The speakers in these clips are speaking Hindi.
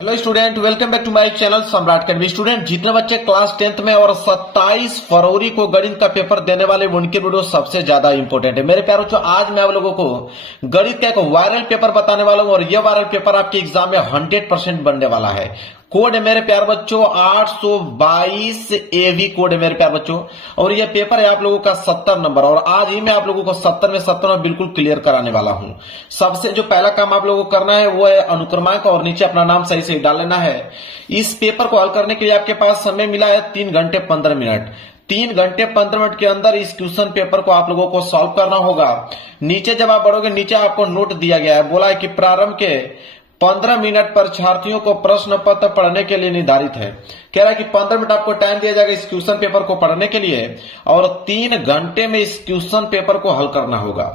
Hello student, welcome back to my channel Samrat academy. Student, जितने बच्चे क्लास 10th में और 27 फरवरी को गणित का पेपर देने वाले उनके वीडियो सबसे ज्यादा इंपॉर्टेंट है। मेरे प्यारे बच्चों, आज मैं आप लोगों को गणित का एक वायरल पेपर बताने वाला हूं और यह वायरल पेपर आपके एग्जाम में 100% बनने वाला है। कोड है मेरे प्यारे बच्चों 822 एवी कोड है मेरे प्यारे बच्चों, और यह पेपर है आप लोगों का 70 नंबर, और आज ही मैं आप लोगों को 70 में 70 में बिल्कुल क्लियर कराने वाला हूं। सबसे जो पहला काम आप लोगों को करना है वो है अनुक्रमांक और नीचे अपना नाम सही से डाल लेना है। इस पेपर को हल करने के लिए आपके पास समय मिला है 3 घंटे 15 मिनट। 3 घंटे 15 मिनट के अंदर इस क्वेश्चन पेपर को आप लोगों को सॉल्व करना होगा। नीचे जब आप बढ़ोगे, नीचे आपको नोट दिया गया है, बोला है कि प्रारंभ के 15 मिनट परीक्षार्थियों को प्रश्न पत्र पढ़ने के लिए निर्धारित है। कह रहा है कि 15 मिनट आपको टाइम दिया जाएगा इस क्वेश्चन पेपर को पढ़ने के लिए, और 3 घंटे में इस क्वेश्चन पेपर को हल करना होगा।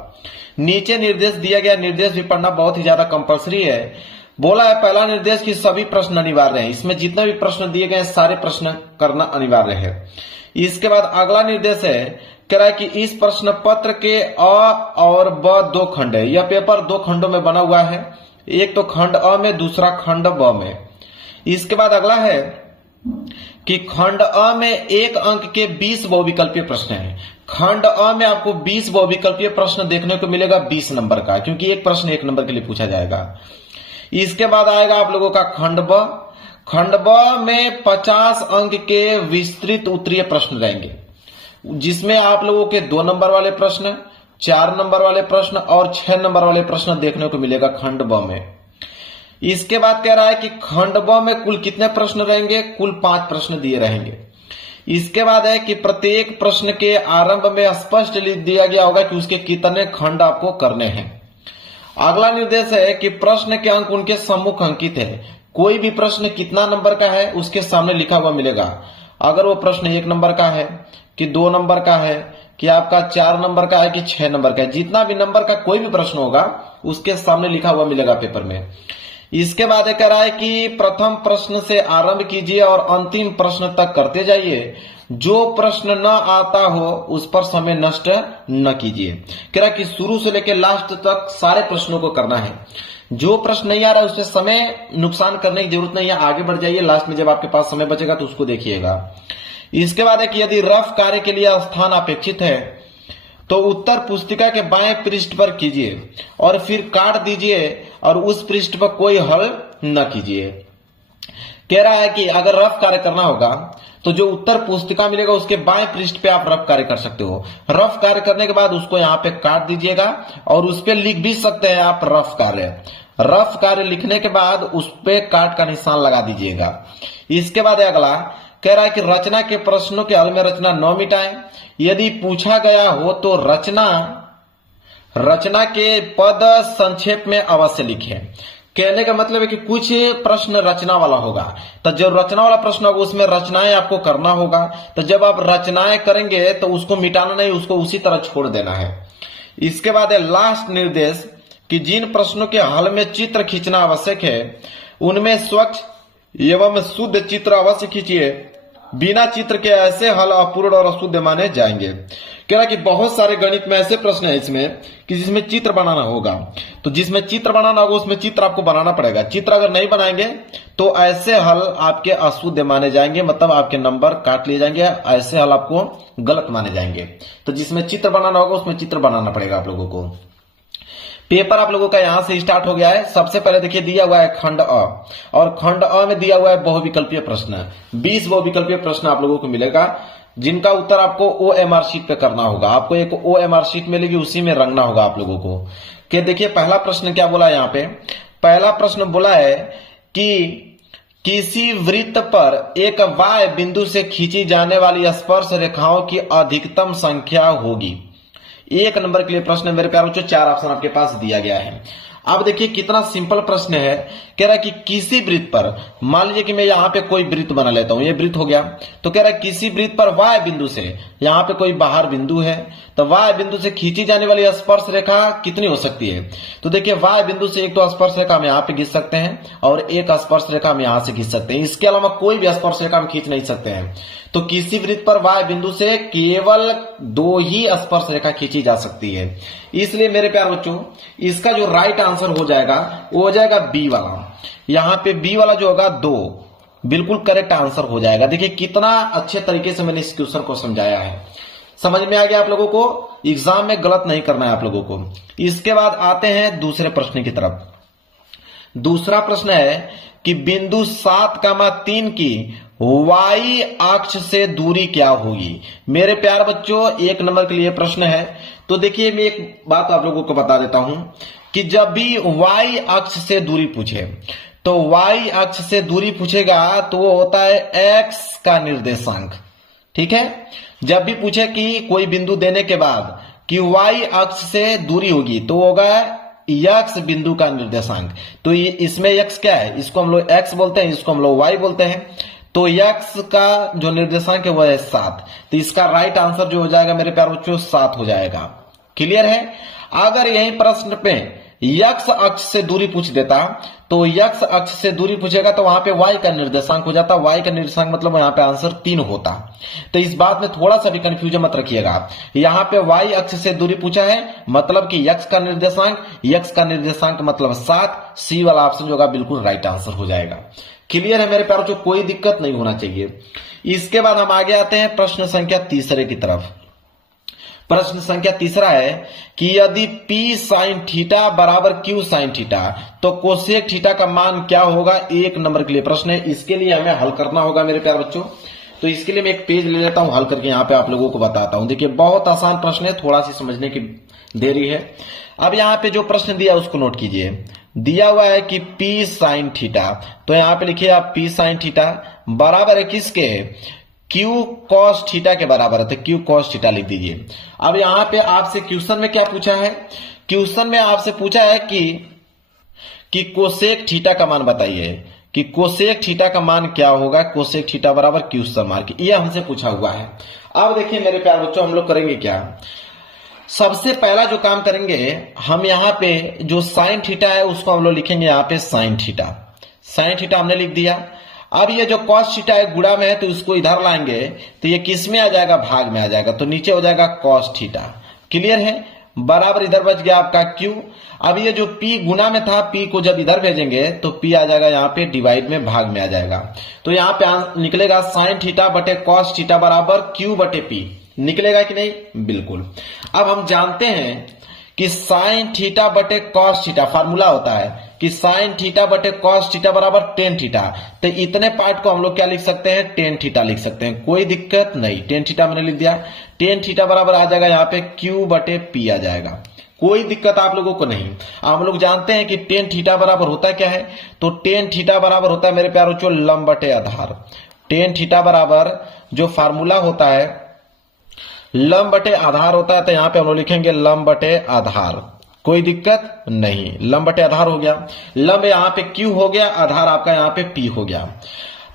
नीचे निर्देश दिया गया, निर्देश भी पढ़ना बहुत ही ज्यादा कंपलसरी है। बोला है पहला निर्देश कि सभी प्रश्न अनिवार्य है, इसमें जितने भी प्रश्न दिए गए सारे प्रश्न करना अनिवार्य है। इसके बाद अगला निर्देश है, कह रहा है कि इस प्रश्न पत्र के अ और ब 2 खंड है। यह पेपर 2 खंडों में बना हुआ है, एक तो खंड अ में, दूसरा खंड ब में। इसके बाद अगला है कि खंड अ में 1 अंक के 20 बहुविकल्पीय प्रश्न हैं। खंड अ में आपको 20 बहुविकल्पीय प्रश्न देखने को मिलेगा 20 नंबर का, क्योंकि एक प्रश्न 1 नंबर के लिए पूछा जाएगा। इसके बाद आएगा आप लोगों का खंड ब। खंड ब में 50 अंक के विस्तृत उत्तरीय प्रश्न रहेंगे, जिसमें आप लोगों के 2 नंबर वाले प्रश्न, 4 नंबर वाले प्रश्न और 6 नंबर वाले प्रश्न देखने को मिलेगा खंड ब में। इसके बाद कह रहा है कि खंड ब में कुल कितने प्रश्न रहेंगे, कुल 5 प्रश्न दिए रहेंगे। इसके बाद है कि प्रत्येक प्रश्न के आरंभ में स्पष्ट लिख दिया गया होगा कि उसके कितने खंड आपको करने हैं। अगला निर्देश है कि प्रश्न के अंक उनके सम्मुख अंकित है। कोई भी प्रश्न कितना नंबर का है उसके सामने लिखा हुआ मिलेगा। अगर वो प्रश्न 1 नंबर का है कि 2 नंबर का है कि आपका 4 नंबर का है कि 6 नंबर का है, जितना भी नंबर का कोई भी प्रश्न होगा उसके सामने लिखा हुआ मिलेगा पेपर में। इसके बाद कह रहा है कि प्रथम प्रश्न से आरंभ कीजिए और अंतिम प्रश्न तक करते जाइए। जो प्रश्न न आता हो उस पर समय नष्ट न कीजिए। कह रहा है कि शुरू से लेकर लास्ट तक सारे प्रश्नों को करना है। जो प्रश्न नहीं आ रहा है उससे समय नुकसान करने की जरूरत नहीं है, आगे बढ़ जाइए। लास्ट में जब आपके पास समय बचेगा तो उसको देखिएगा। इसके बाद है कि यदि रफ कार्य के लिए स्थान अपेक्षित है तो उत्तर पुस्तिका के बाएं पृष्ठ पर कीजिए और फिर काट दीजिए और उस पृष्ठ पर कोई हल न कीजिए। कह रहा है कि अगर रफ कार्य करना होगा तो जो उत्तर पुस्तिका मिलेगा उसके बाएं पृष्ठ पे आप रफ कार्य कर सकते हो। रफ कार्य करने के बाद उसको यहाँ पे काट दीजिएगा और उस पे लिख भी सकते हैं आप रफ कार्य। रफ कार्य लिखने के बाद उस पे काट का निशान लगा दीजिएगा। इसके बाद अगला कह रहा है कि रचना के प्रश्नों के हल में रचना न मिटाएं। यदि पूछा गया हो तो रचना के पद संक्षेप में अवश्य लिखें। कहने का मतलब है कि कुछ प्रश्न रचना वाला होगा, तो जो रचना वाला प्रश्न होगा उसमें रचनाएं आपको करना होगा। तो जब आप रचनाएं करेंगे तो उसको मिटाना नहीं, उसको उसी तरह छोड़ देना है। इसके बाद है लास्ट निर्देश कि जिन प्रश्नों के हल में चित्र खींचना आवश्यक है उनमें स्वच्छ एवं शुद्ध चित्र अवश्य खींचिए। बिना चित्र के ऐसे हल अपूर्ण और अशुद्ध माने जाएंगे। कह रहा कि बहुत सारे गणित में ऐसे प्रश्न है इसमें कि जिसमें चित्र बनाना होगा, तो जिसमें चित्र बनाना होगा उसमें चित्र आपको बनाना पड़ेगा। चित्र अगर नहीं बनाएंगे तो ऐसे हल आपके अशुद्ध माने जाएंगे, मतलब आपके नंबर काट लिए जाएंगे, ऐसे हल आपको गलत माने जाएंगे। तो जिसमें चित्र बनाना होगा उसमें चित्र बनाना पड़ेगा आप लोगों को। पेपर आप लोगों का यहां से स्टार्ट हो गया है। सबसे पहले देखिए दिया हुआ है खंड अ, और खंड अ में दिया हुआ है बहुविकल्पीय प्रश्न। 20 बहुविकल्पीय प्रश्न आप लोगों को मिलेगा, जिनका उत्तर आपको OMR शीट पे करना होगा। आपको एक OMR शीट मिलेगी, उसी में रंगना होगा आप लोगों को। कि देखिए पहला प्रश्न क्या बोला है यहाँ पे। पहला प्रश्न बोला है कि किसी वृत्त पर एक वाय बिंदु से खींची जाने वाली स्पर्श रेखाओं की अधिकतम संख्या होगी। 1 नंबर के लिए प्रश्न मेरे प्यारे बच्चों, 4 ऑप्शन आपके पास दिया गया है। अब देखिए कितना सिंपल प्रश्न है। कह रहा है कि किसी वृत्त पर, मान लीजिए कि मैं यहाँ पे कोई वृत्त बना लेता हूं, ये वृत्त हो गया। तो कह रहा है किसी वृत्त पर वाय बिंदु से, यहाँ पे कोई बाहर बिंदु है, तो वाय बिंदु से खींची जाने वाली स्पर्श रेखा कितनी हो सकती है। तो देखिए वाय बिंदु से एक तो स्पर्श रेखा हम यहाँ पे खींच सकते हैं और एक स्पर्श रेखा हम यहाँ से खींच सकते हैं। इसके अलावा कोई भी स्पर्श रेखा हम खींच नहीं सकते हैं। तो किसी वृत्त पर वाय बिंदु से केवल 2 ही स्पर्श रेखा खींची जा सकती है। इसलिए मेरे प्यारे बच्चों इसका जो राइट आंसर हो जाएगा वो हो जाएगा बी वाला। यहाँ पे बी वाला जो होगा 2, बिल्कुल करेक्ट आंसर हो जाएगा। देखिए कितना अच्छे तरीके से मैंने इस क्वेश्चन को समझाया है, समझ में आ गया आप लोगों को। एग्जाम में गलत नहीं करना है आप लोगों को। इसके बाद आते हैं दूसरे प्रश्न की तरफ। दूसरा प्रश्न है कि बिंदु 7,3 की y अक्ष से दूरी क्या होगी। मेरे प्यार बच्चों 1 नंबर के लिए प्रश्न है। तो देखिए मैं एक बात आप लोगों को बता देता हूं कि जब भी y अक्ष से दूरी पूछे तो y अक्ष से दूरी पूछेगा तो वो होता है x का निर्देशांक, ठीक है। जब भी पूछे कि कोई बिंदु देने के बाद कि y अक्ष से दूरी होगी तो होगा x बिंदु का निर्देशांक। तो इसमें x क्या है, इसको हम लोग x बोलते हैं, इसको हम लोग y बोलते हैं। तो x का जो निर्देशांक है वह है 7। तो इसका राइट आंसर जो हो जाएगा मेरे प्यारे बच्चों 7 हो जाएगा। क्लियर है। अगर यही प्रश्न पे x अक्ष से दूरी पूछ देता तो x अक्ष से दूरी पूछेगा तो वहां पे y का निर्देशांक हो जाता। y का निर्देशांक मतलब यहाँ पे आंसर 3 होता। तो इस बात में थोड़ा सा भी कंफ्यूजन मत रखिएगा। यहाँ पे y अक्ष से दूरी पूछा है मतलब कि x का निर्देशांक मतलब 7। सी वाला ऑप्शन जो होगा बिल्कुल राइट आंसर हो जाएगा। क्लियर है मेरे प्यारों, जो कोई दिक्कत नहीं होना चाहिए। इसके बाद हम आगे आते हैं प्रश्न संख्या तीसरे की तरफ। प्रश्न संख्या तीसरा है कि यदि p sin थीटा बराबर q sin थीटा तो कोसेक थीटा का मान क्या होगा। 1 नंबर के लिए प्रश्न है। इसके लिए हमें हल करना होगा मेरे प्यारे बच्चों। तो इसके लिए मैं एक पेज ले लेता हूं, हल करके यहाँ पे आप लोगों को बताता हूं। देखिए बहुत आसान प्रश्न है, थोड़ा सी समझने की देरी है। अब यहाँ पे जो प्रश्न दिया उसको नोट कीजिए। दिया हुआ है कि p sin थीटा, तो यहाँ पे लिखिए आप p sin थीटा बराबर है किसके, q cos थीटा के बराबर है। तो q cos थीटा लिख दीजिए। अब यहाँ पे आपसे क्वेश्चन में क्या पूछा है, क्वेश्चन में आपसे पूछा है कि कोसेक थीटा का मान बताइए, कि कोसेक थीटा का मान क्या होगा। कोसेक थीटा बराबर क्वेश्चन मार्क, ये हमसे पूछा हुआ है। अब देखिए मेरे प्यारे बच्चों हम लोग करेंगे क्या, सबसे पहला जो काम करेंगे हम यहाँ पे जो साइन थीटा है उसको हम लोग लिखेंगे यहाँ पे साइन थीटा। साइन थीटा हमने लिख दिया। अब ये जो कॉस थीटा है गुणा में है तो इसको इधर लाएंगे तो ये किस में आ जाएगा, भाग में आ जाएगा। तो नीचे हो जाएगा कॉस थीटा। क्लियर है। बराबर इधर बच गया आपका क्यू। अब ये जो p गुना में था, p को जब इधर भेजेंगे तो p आ जाएगा यहाँ पे डिवाइड में, भाग में आ जाएगा। तो यहाँ पे निकलेगा साइन थीटा बटे कॉस थीटा बराबर q बटे p। निकलेगा कि नहीं, बिल्कुल। अब हम जानते हैं कि साइन थीटा बटे कॉस थीटा फार्मूला होता है कि साइन थीटा बटे कॉस थीटा बराबर टेन थीटा। तो इतने पार्ट को हम लोग क्या लिख सकते हैं, टेन थीटा लिख सकते हैं। कोई दिक्कत नहीं, टेन थीटा मैंने लिख दिया। टेन थीटा बराबर आ जाएगा यहाँ पे क्यू बटे पी आ जाएगा। कोई दिक्कत आप लोगों को नहीं। हम लोग जानते हैं कि टेन थीटा बराबर होता क्या है, तो टेन थीटा बराबर होता है मेरे प्यारों जो लंब बटे आधार। टेन थीटा बराबर जो फार्मूला होता है लंब बटे आधार होता है। तो यहाँ पे हम लोग लिखेंगे लंब बटे आधार। कोई दिक्कत नहीं, लंब बटे आधार हो गया। लंब यहाँ पे क्यू हो गया, आधार आपका यहाँ पे पी हो गया।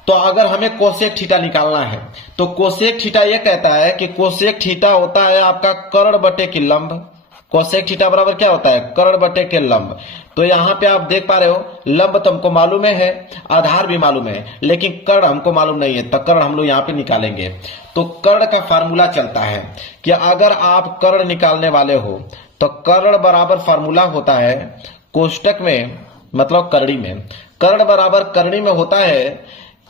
तो अगर हमें कोसेक थीटा निकालना है तो कोसेक थीटा ये कहता है कि कोसेक थीटा होता है आपका कर्ण बटे की लंब। कोसेक थीटा बराबर क्या होता है, कर्ण बटे के लंब। तो यहाँ पे आप देख पा रहे हो लंब तो हमको मालूम है, आधार भी मालूम है, लेकिन कर्ण हमको मालूम नहीं है। तो कर्ण हम लोग यहाँ पे निकालेंगे। तो कर्ण का फार्मूला चलता है कि अगर आप कर्ण निकालने वाले हो तो कर्ण बराबर फार्मूला होता है कोष्टक में, मतलब करणी में। कर्ण बराबर करणी में होता है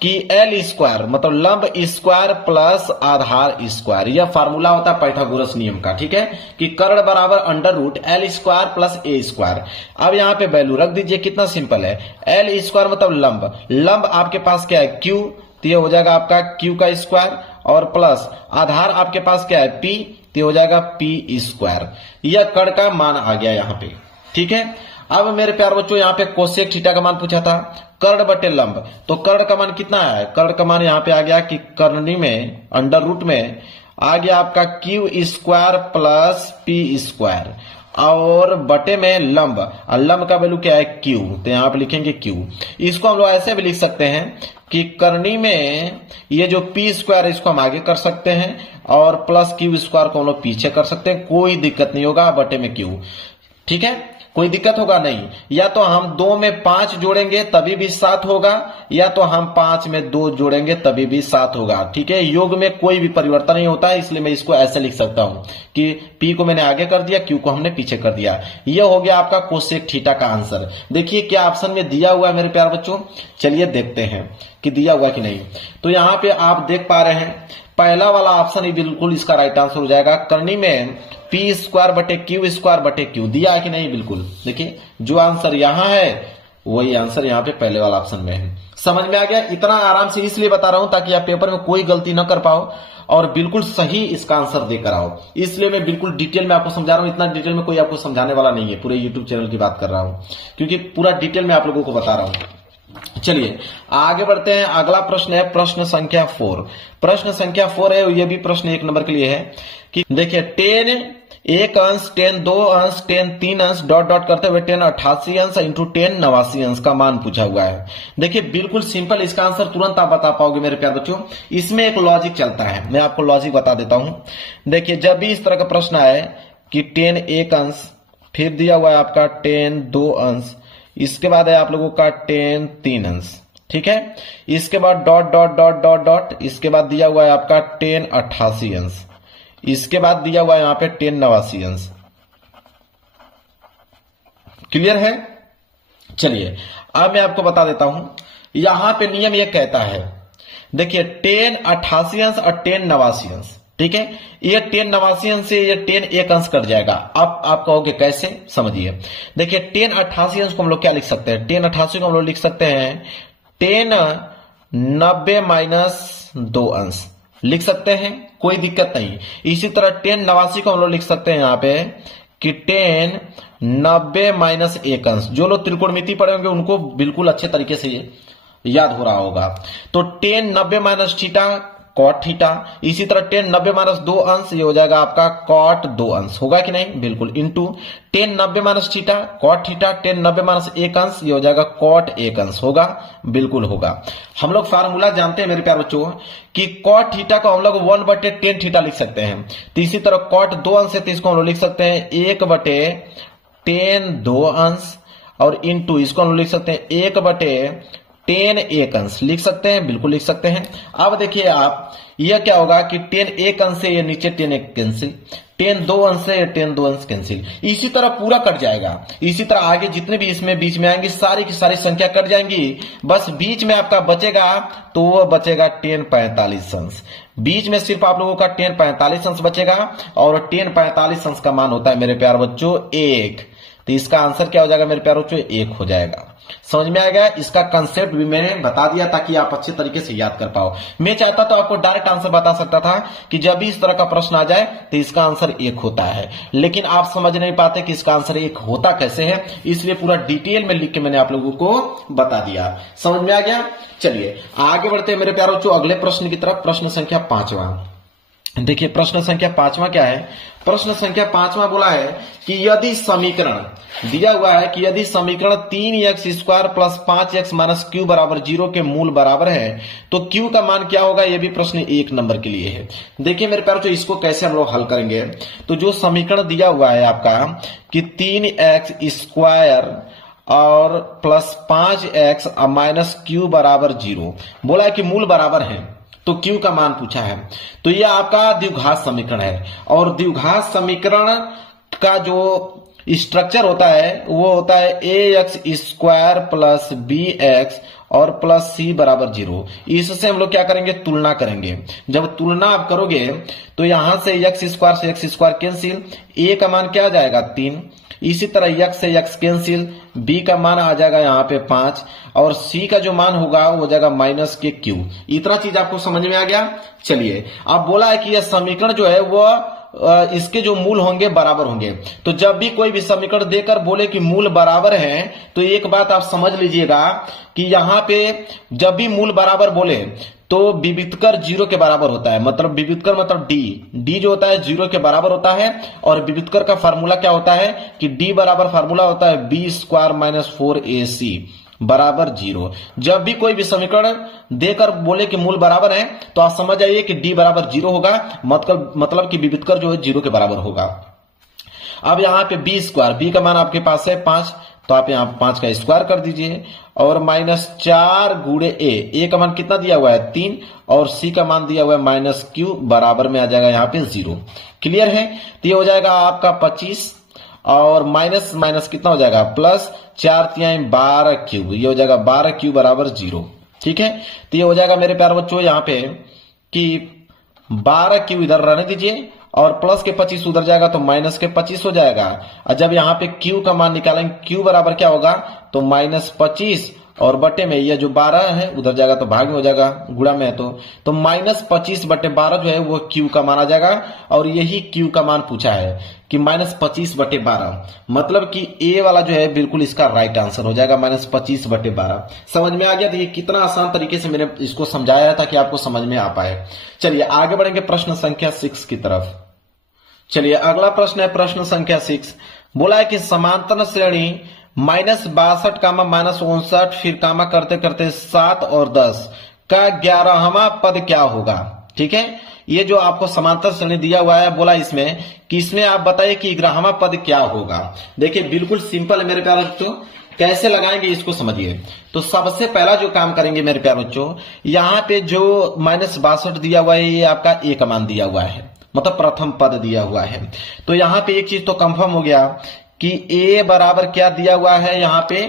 कि एल स्क्वायर मतलब लंब स्क्वायर प्लस आधार स्क्वायर। यह फार्मूला होता है पाइथागोरस नियम का, ठीक है, कि कर्ण बराबर under root L square plus A square. अब यहाँ पे वैल्यू रख दीजिए, कितना सिंपल है। एल स्क्वायर मतलब लंब, लंब आपके पास क्या है क्यू, तो ये हो जाएगा आपका क्यू का स्क्वायर, और प्लस आधार आपके पास क्या है पी, तो हो जाएगा पी स्क्वायर। यह कर्ण का मान आ गया यहाँ पे, ठीक है। अब मेरे प्यार बच्चों यहाँ पे कोसेक थीटा का मान पूछा था, कर्ण बटे लंब। तो कर्ण का मान कितना है, कर्ण का मान यहाँ पे आ गया कि करनी में अंडर रूट में आ गया आपका Q square plus P square, और बटे में लंब, और लंब का वैल्यू क्या है क्यू, तो यहाँ पे लिखेंगे क्यू। इसको हम लोग ऐसे भी लिख सकते हैं कि करनी में ये जो पी स्क्वायर इसको हम आगे कर सकते हैं, और प्लस क्यू स्क्वायर को हम लोग पीछे कर सकते हैं। कोई दिक्कत नहीं होगा, बटे में क्यू, ठीक है। कोई दिक्कत होगा नहीं। या तो हम 2 में 5 जोड़ेंगे तभी भी 7 होगा, या तो हम 5 में 2 जोड़ेंगे तभी भी 7 होगा। ठीक है, योग में कोई भी परिवर्तन नहीं होता है, इसलिए मैं इसको ऐसे लिख सकता हूं कि P को मैंने आगे कर दिया, Q को हमने पीछे कर दिया। यह हो गया आपका कोसेक थीटा का आंसर। देखिए क्या ऑप्शन में दिया हुआ है मेरे प्यारे बच्चों, चलिए देखते हैं कि दिया हुआ कि नहीं। तो यहां पे आप देख पा रहे हैं पहला वाला ऑप्शन ही बिल्कुल इसका राइट आंसर हो जाएगा। करनी में पी स्क्वायर बटे क्यू स्क्वायर बटे क्यू दिया है कि नहीं, बिल्कुल। देखिए जो आंसर यहां है वही आंसर यहां पे पहले वाला ऑप्शन में है। समझ में आ गया? इतना आराम से इसलिए बता रहा हूं ताकि आप पेपर में कोई गलती ना कर पाओ और बिल्कुल सही इसका आंसर देकर आओ। इसलिए मैं बिल्कुल डिटेल में आपको समझा रहा हूं। इतना डिटेल में कोई आपको समझाने वाला नहीं है, पूरे यूट्यूब चैनल की बात कर रहा हूं क्योंकि पूरा डिटेल में आप लोगों को बता रहा हूं। चलिए आगे बढ़ते हैं। अगला प्रश्न है प्रश्न संख्या 4। प्रश्न संख्या 4 है, यह भी प्रश्न 1 नंबर के लिए है कि देखिए 10 1 अंश, 10 2 अंश, 10 3 अंश, डॉट डॉट करते हुए 10 88 अंश इंटू 10 89 अंश का मान पूछा हुआ है। देखिए बिल्कुल सिंपल, इसका आंसर तुरंत आप बता पाओगे मेरे प्यारे बच्चों। इसमें एक लॉजिक चलता है, मैं आपको लॉजिक बता देता हूं। देखिए जब भी इस तरह का प्रश्न आए कि 10 1 अंश, फिर दिया हुआ है आपका 10 2 अंश, इसके बाद है आप लोगों का 10 3 अंश, ठीक है। इसके बाद dot dot dot dot dot, इसके बाद दिया हुआ है आपका 10 88 अंश, इसके बाद दिया हुआ है यहां पे 10 89 अंश। क्लियर है? चलिए अब मैं आपको बता देता हूं, यहां पे नियम यह कहता है, देखिए 10 88 अंश और 10 89 अंश, ठीक है। ये 10 89 अंश से ये 10 1 अंश कट जाएगा। अब आप कहोगे कैसे, समझिए। देखिए 10 88 अंश को हम लोग क्या लिख सकते हैं, 10 88 को हम लोग लिख सकते हैं 10 90 माइनस 2 अंश लिख सकते हैं, कोई दिक्कत नहीं। इसी तरह 10 89 को हम लोग लिख सकते हैं यहां पे कि 10 90 माइनस 1 अंश। जो लोग त्रिकोणमिति पढ़े होंगे उनको बिल्कुल अच्छे तरीके से ये याद हो रहा होगा। तो 10 90 माइनस थीटा कॉट थीटा, इसी तरह 10 90 माइनस 2 अंश ये हो जाएगा आपका कॉट 2 अंश, होगा कि नहीं, बिल्कुल। Into 10 90 minus theta cot theta, 10 90 minus 1 अंश ये हो जाएगा कॉट 1 अंश, होगा, बिल्कुल होगा। हम लोग फार्मूला जानते हैं मेरे प्यारे बच्चों कि कॉट थीटा को हम लोग 1/10 थीटा लिख सकते हैं। तो इसी तरह कॉट 2 अंश है तो इसको हम लोग लिख सकते हैं 1/10 2 अंश, और इंटू इसको हम लोग लिख सकते हैं 1/10 1 अंश, लिख सकते हैं, बिल्कुल लिख सकते हैं। अब देखिए आप, यह क्या होगा कि 10 1 अंश से ये नीचे 10 1 कैंसिल, 10 2 अंश से 10 2 अंश कैंसिल, इसी तरह पूरा कट जाएगा। इसी तरह आगे जितने भी इसमें बीच में आएंगे सारी की सारी संख्या कट जाएंगी। बस बीच में आपका बचेगा तो वो बचेगा 10 45 अंश। बीच में सिर्फ आप लोगों का 10 45 अंश बचेगा और 10 45 अंश का मान होता है मेरे प्यारे बच्चों 1। तो इसका आंसर क्या हो जाएगा मेरे प्यारे बच्चों, 1 हो जाएगा। समझ में आ गया? इसका कंसेप्ट भी मैंने बता दिया ताकि आप अच्छे तरीके से याद कर पाओ। मैं चाहता तो आपको डायरेक्ट आंसर बता सकता था कि जब भी इस तरह का प्रश्न आ जाए तो इसका आंसर 1 होता है, लेकिन आप समझ नहीं पाते कि इसका आंसर 1 होता कैसे है, इसलिए पूरा डिटेल में लिख के मैंने आप लोगों को बता दिया। समझ में आ गया? चलिए आगे बढ़ते हैं मेरे प्यारे बच्चों अगले प्रश्न की तरफ। प्रश्न संख्या 5वां देखिए, प्रश्न संख्या 5वां क्या है। प्रश्न संख्या 5वां बोला है कि यदि समीकरण दिया हुआ है कि यदि समीकरण 3x square plus 5x minus Q बराबर 0 के मूल बराबर है तो क्यू का मान क्या होगा। यह भी प्रश्न 1 नंबर के लिए है। देखिए मेरे प्यारे बच्चों, इसको कैसे हम लोग हल करेंगे। तो जो समीकरण दिया हुआ है आपका कि 3x स्क्वायर और प्लस 5x माइनस क्यू बराबर 0, बोला है कि मूल बराबर है तो क्यू का मान पूछा है। तो यह आपका द्विघात समीकरण है और द्विघात समीकरण का जो स्ट्रक्चर होता है वो होता है ax स्क्वायर प्लस bx और प्लस c बराबर 0। इससे हम लोग क्या करेंगे, तुलना करेंगे। जब तुलना आप करोगे तो यहां से x स्क्वायर से x स्क्वायर कैंसिल, a का मान क्या आ जाएगा 3, इसी तरह x से x कैंसिल, b का मान आ जाएगा यहाँ पे 5 और c का जो मान होगा वो हो जाएगा माइनस के q। इतना चीज आपको समझ में आ गया। चलिए अब बोला है कि यह समीकरण जो है वो इसके जो मूल होंगे बराबर होंगे। तो जब भी कोई भी समीकरण देकर बोले कि मूल बराबर है तो एक बात आप समझ लीजिएगा कि यहां पे जब भी मूल बराबर बोले तो विवितकर 0 के बराबर होता है। मतलब विवितकर मतलब d जो होता है 0 के बराबर होता है और विवितकर का फार्मूला क्या होता है कि d बराबर फार्मूला होता है b स्क्वायर माइनस 4ac बराबर 0। जब भी कोई भी समीकरण देकर बोले कि मूल बराबर है तो आप समझ जाइए कि d बराबर 0 होगा, मतलब कि विवितकर जो है 0 के बराबर होगा। अब यहाँ पे बी स्क्वायर, बी का मान आपके पास है 5, तो आप यहाँ 5 का स्क्वायर कर दीजिए और -4 गुणे ए का मान कितना दिया हुआ है 3 और सी का मान दिया हुआ है -q बराबर में आ जाएगा यहाँ पे 0। क्लियर है? तो ये हो जाएगा आपका 25 और माइनस माइनस कितना हो जाएगा +4 12 क्यूब, ये हो जाएगा 12 क्यूब बराबर 0। ठीक है, तो ये हो जाएगा मेरे प्यारे बच्चों यहाँ पे कि 12 क्यूब इधर रहने दीजिए और प्लस के 25 उधर जाएगा तो माइनस के 25 हो जाएगा। और जब यहाँ पे क्यू का मान निकालेंगे क्यू बराबर क्या होगा तो -25 और बटे में ये जो 12 है उधर जाएगा तो भाग में हो जाएगा, गुणा में है तो -25 बटे 12 जो है वो क्यू का मान आ जाएगा और यही क्यू का मान पूछा है कि -25 बटे 12, मतलब कि ए वाला जो है बिल्कुल इसका राइट आंसर हो जाएगा -25 बटे 12। समझ में आ गया? देखिए कितना आसान तरीके से मैंने इसको समझाया था कि आपको समझ में आ पाए। चलिए आगे बढ़ेंगे प्रश्न संख्या 6 की तरफ। चलिए अगला प्रश्न है प्रश्न संख्या 6। बोला है कि समांतर श्रेणी -62 कामा -59 फिर कामा करते करते 7 और 10 का 11वां पद क्या होगा। ठीक है, ये जो आपको समांतर श्रेणी दिया हुआ है बोला इसमें कि इसमें आप बताइए कि 11वां पद क्या होगा। देखिए बिल्कुल सिंपल है मेरे प्यारे बच्चों, कैसे लगाएंगे इसको समझिए। तो सबसे पहला जो काम करेंगे मेरे प्यारे बच्चों, यहाँ पे जो -62 दिया हुआ है ये आपका ए का मान दिया हुआ है, मतलब प्रथम पद दिया हुआ है। तो यहाँ पे एक चीज तो कंफर्म हो गया कि a बराबर क्या दिया हुआ है यहाँ पे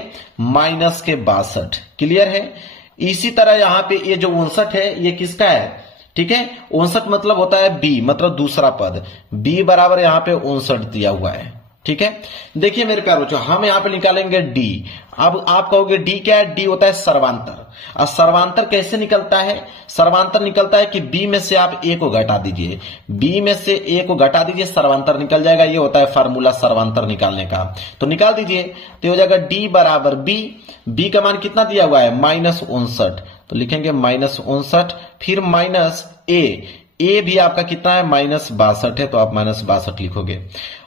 -62। क्लियर है? इसी तरह यहाँ पे ये जो 59 है ये किसका है? ठीक है, 59 मतलब होता है b, मतलब दूसरा पद। b बराबर यहाँ पे 59 दिया हुआ है। ठीक है, देखिए मेरे प्यारे बच्चों हम यहाँ पे निकालेंगे d। अब आप कहोगे d क्या है? d होता है सर्वांतर। और सर्वांतर कैसे निकलता है? सर्वांतर निकलता है कि b में से आप a को घटा दीजिए, b में से a को घटा दीजिए, सर्वांतर निकल जाएगा। ये होता है फार्मूला सर्वांतर निकालने का। तो निकाल दीजिए, तो हो जाएगा d बराबर b, b का मान कितना दिया हुआ है -59, तो लिखेंगे -59 फिर माइनस ए भी आपका कितना है -62 है, तो आप -62 लिखोगे।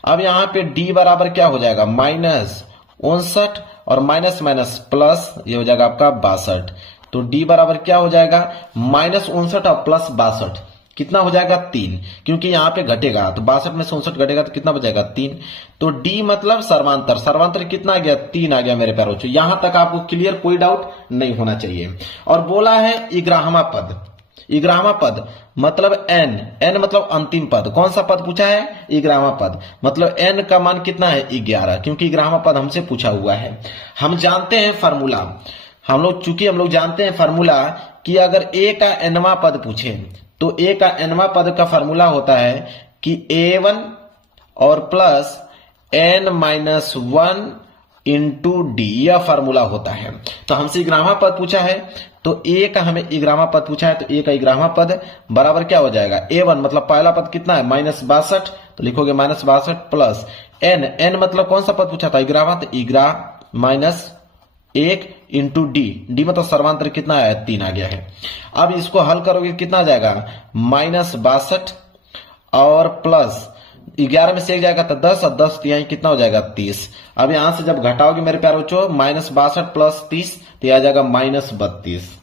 अब यहाँ पे d बराबर क्या हो जाएगा -59 और माइनस माइनस प्लस, ये हो जाएगा आपका 62। तो d बराबर क्या हो जाएगा -59 और +62 कितना हो जाएगा 3, क्योंकि यहाँ पे घटेगा तो 62 में से 59 घटेगा तो कितना बचेगा 3। तो d मतलब सर्वांतर, सर्वांतर कितना आ गया 3 आ गया मेरे प्यारे बच्चों। यहां तक आपको क्लियर, कोई डाउट नहीं होना चाहिए। और बोला है 11वां पद, 11वां पद मतलब n मतलब अंतिम पद। कौन सा पद पूछा है? 11वां पद, मतलब n का मान कितना है 11, क्योंकि 11वां पद हमसे पूछा हुआ है। हम जानते हैं फार्मूला, चूंकि हम लोग जानते हैं फार्मूला कि अगर a का nवां पद पूछे तो a का nवां पद का फार्मूला होता है कि a1 और प्लस n-1 इंटू डी, यह फार्मूला होता है। तो हमसे 11वां पद पूछा है तो a का हमें 11वां पद पूछा है, तो a का 11वां पद बराबर क्या हो जाएगा a1 मतलब पहला पद कितना है -62, तो लिखोगे -62 प्लस n मतलब कौन सा पद पूछा था 11वां, तो 11 -1 इंटू डी मतलब सर्वांतर कितना है 3 आ गया है। अब इसको हल करोगे कितना आ जाएगा -62 और प्लस 11 में से 1 जाएगा तो 10 और 10 यहाँ कितना हो जाएगा 30। अब यहां से जब घटाओगे मेरे प्यारे बच्चों -62 प्लस 30 तो आ जाएगा -32।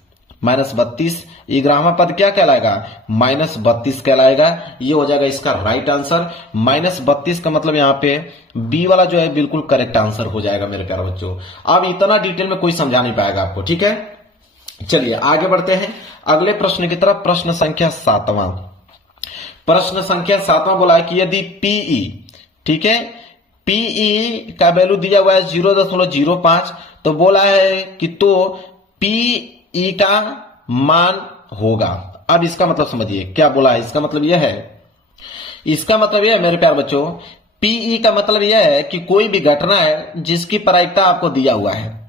-32 11वां पद क्या कहलाएगा -32 कहलाएगा। ये हो जाएगा इसका राइट आंसर। -32 का मतलब यहाँ पे बी वाला जो है बिल्कुल करेक्ट आंसर हो जाएगा मेरे प्यारे बच्चों। अब इतना डिटेल में कोई समझा नहीं पाएगा आपको, ठीक है। चलिए आगे बढ़ते हैं अगले प्रश्न की तरफ। प्रश्न संख्या 7वां, प्रश्न संख्या 7वां बोला है कि यदि पीई, ठीक है, पीई का वैल्यू दिया हुआ है 0.05, तो बोला है कि तो पीई का मान होगा। अब इसका मतलब समझिए क्या बोला है। इसका मतलब यह है, इसका मतलब यह है मेरे प्यारे बच्चों, पीई का मतलब यह है कि कोई भी घटना है जिसकी प्रायिकता आपको दिया हुआ है।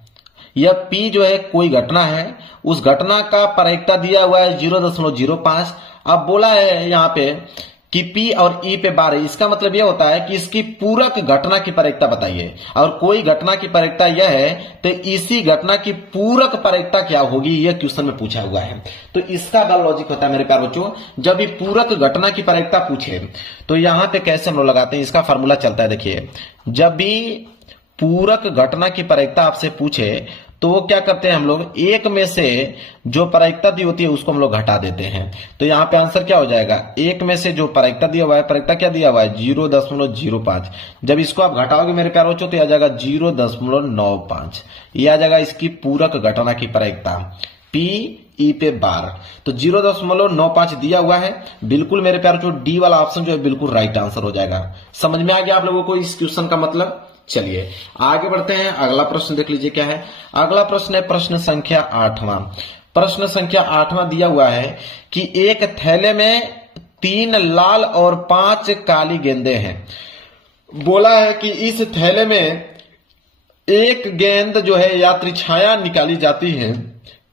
यह P जो है कोई घटना है, उस घटना का प्रायिकता दिया हुआ है 0.05। अब बोला है यहाँ पे कि P और E पे 12, इसका मतलब यह होता है कि इसकी पूरक घटना की प्रायिकता बताइए। और कोई घटना की प्रायिकता यह है तो इसी घटना की पूरक प्रायिकता क्या होगी, यह क्वेश्चन में पूछा हुआ है। तो इसका बल लॉजिक होता है मेरे प्यारे बच्चों, जब भी पूरक घटना की प्रायिकता पूछे तो यहां पे कैसे हम लोग लगाते हैं, इसका फॉर्मूला चलता है। देखिए, जब भी पूरक घटना की प्रायिकता आपसे पूछे तो वो क्या करते हैं हम लोग, एक में से जो प्रायिकता दी होती है उसको हम लोग घटा देते हैं। तो यहाँ पे आंसर क्या हो जाएगा, एक में से जो प्रायिकता दिया हुआ है, प्रायिकता क्या दिया हुआ है 0.05, जब इसको आप घटाओगे मेरे प्यारे बच्चों तो आ जाएगा 0.95, ये आ जाएगा इसकी पूरक घटना की प्रायिकता पी ई पे बार। तो 0.95 दिया हुआ है, बिल्कुल मेरे प्यारे बच्चों डी वाला ऑप्शन जो है बिल्कुल राइट आंसर हो जाएगा। समझ में आ गया आप लोगों को इस क्वेश्चन का मतलब। चलिए आगे बढ़ते हैं, अगला प्रश्न देख लीजिए क्या है। अगला प्रश्न है प्रश्न संख्या 8वां। प्रश्न संख्या 8वां दिया हुआ है कि एक थैले में 3 लाल और 5 काली गेंदें हैं। बोला है कि इस थैले में एक गेंद जो है या त्रिछाया निकाली जाती है,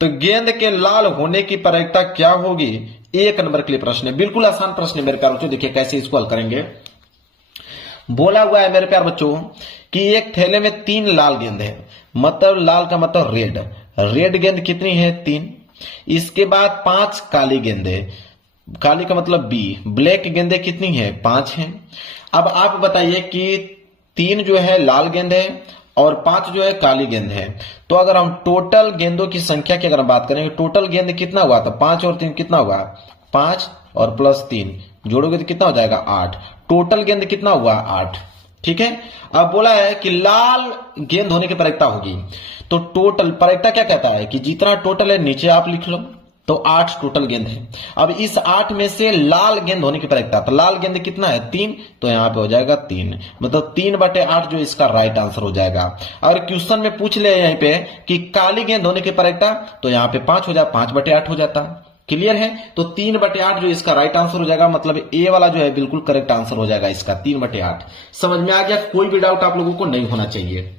तो गेंद के लाल होने की प्रायिकता क्या होगी। 1 नंबर के लिए प्रश्न है, बिल्कुल आसान प्रश्न है मेरे प्यारे बच्चों। देखिए कैसे इसको हल करेंगे। बोला हुआ है मेरे प्यारे बच्चों कि एक थैले में 3 लाल गेंद है, मतलब लाल का मतलब रेड, रेड गेंद कितनी है 3। इसके बाद 5 काली गेंदे, काली का मतलब बी, ब्लैक गेंदे कितनी है 5 है। अब आप बताइए कि 3 जो है लाल गेंद है और 5 जो है काली गेंद है, तो अगर हम टोटल गेंदों की संख्या की अगर हम बात करेंगे, टोटल गेंद कितना हुआ, तो 5 और 3 कितना हुआ 5 और प्लस 3 जोड़ोगे तो कितना हो जाएगा 8, टोटल गेंद कितना हुआ 8। ठीक है, अब बोला है कि लाल गेंद होने की प्रायिकता होगी, तो टोटल प्रायिकता क्या कहता है कि जितना टोटल है नीचे आप लिख लो, तो 8 टोटल गेंद है। अब इस 8 में से लाल गेंद होने की प्रायिकता, तो लाल गेंद कितना है 3, तो यहां पे हो जाएगा 3, मतलब 3/8 जो इसका राइट आंसर हो जाएगा। अगर क्वेश्चन में पूछ ले यहीं पे कि काली गेंद होने की प्रायिकता, तो यहां पे 5 हो जाए, 5/8 हो जाता। क्लियर है, तो 3/8 जो इसका राइट आंसर हो जाएगा, मतलब ए वाला जो है बिल्कुल करेक्ट आंसर हो जाएगा इसका 3/8। समझ में आ गया, कोई भी डाउट आप लोगों को नहीं होना चाहिए।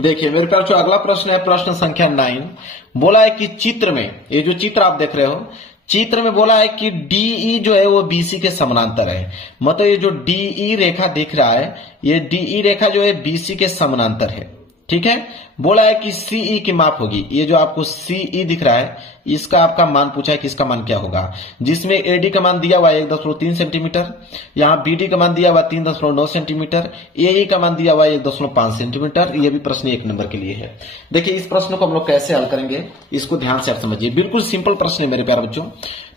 देखिए मेरे पास जो अगला प्रश्न है प्रश्न संख्या 9। बोला है कि चित्र में, ये जो चित्र आप देख रहे हो, चित्र में बोला है कि डीई जो है वो बीसी के समानांतर है, मतलब ये जो डीई रेखा दिख रहा है, ये डीई रेखा जो है बीसी के समानांतर है। ठीक है, बोला है कि सीई की माप होगी, ये जो आपको सीई दिख रहा है इसका आपका मान पूछा है कि इसका मान क्या होगा, जिसमें एडी का मान दिया हुआ है 1.3 सेंटीमीटर, यहाँ बीडी का मान दिया हुआ 3.9 सेंटीमीटर, एई का मान दिया हुआ है 1.5 सेंटीमीटर। ये भी प्रश्न 1 नंबर के लिए है। देखिए इस प्रश्न को हम लोग कैसे हल करेंगे, इसको ध्यान से आप समझिए, बिल्कुल सिंपल प्रश्न है मेरे प्यारे बच्चों।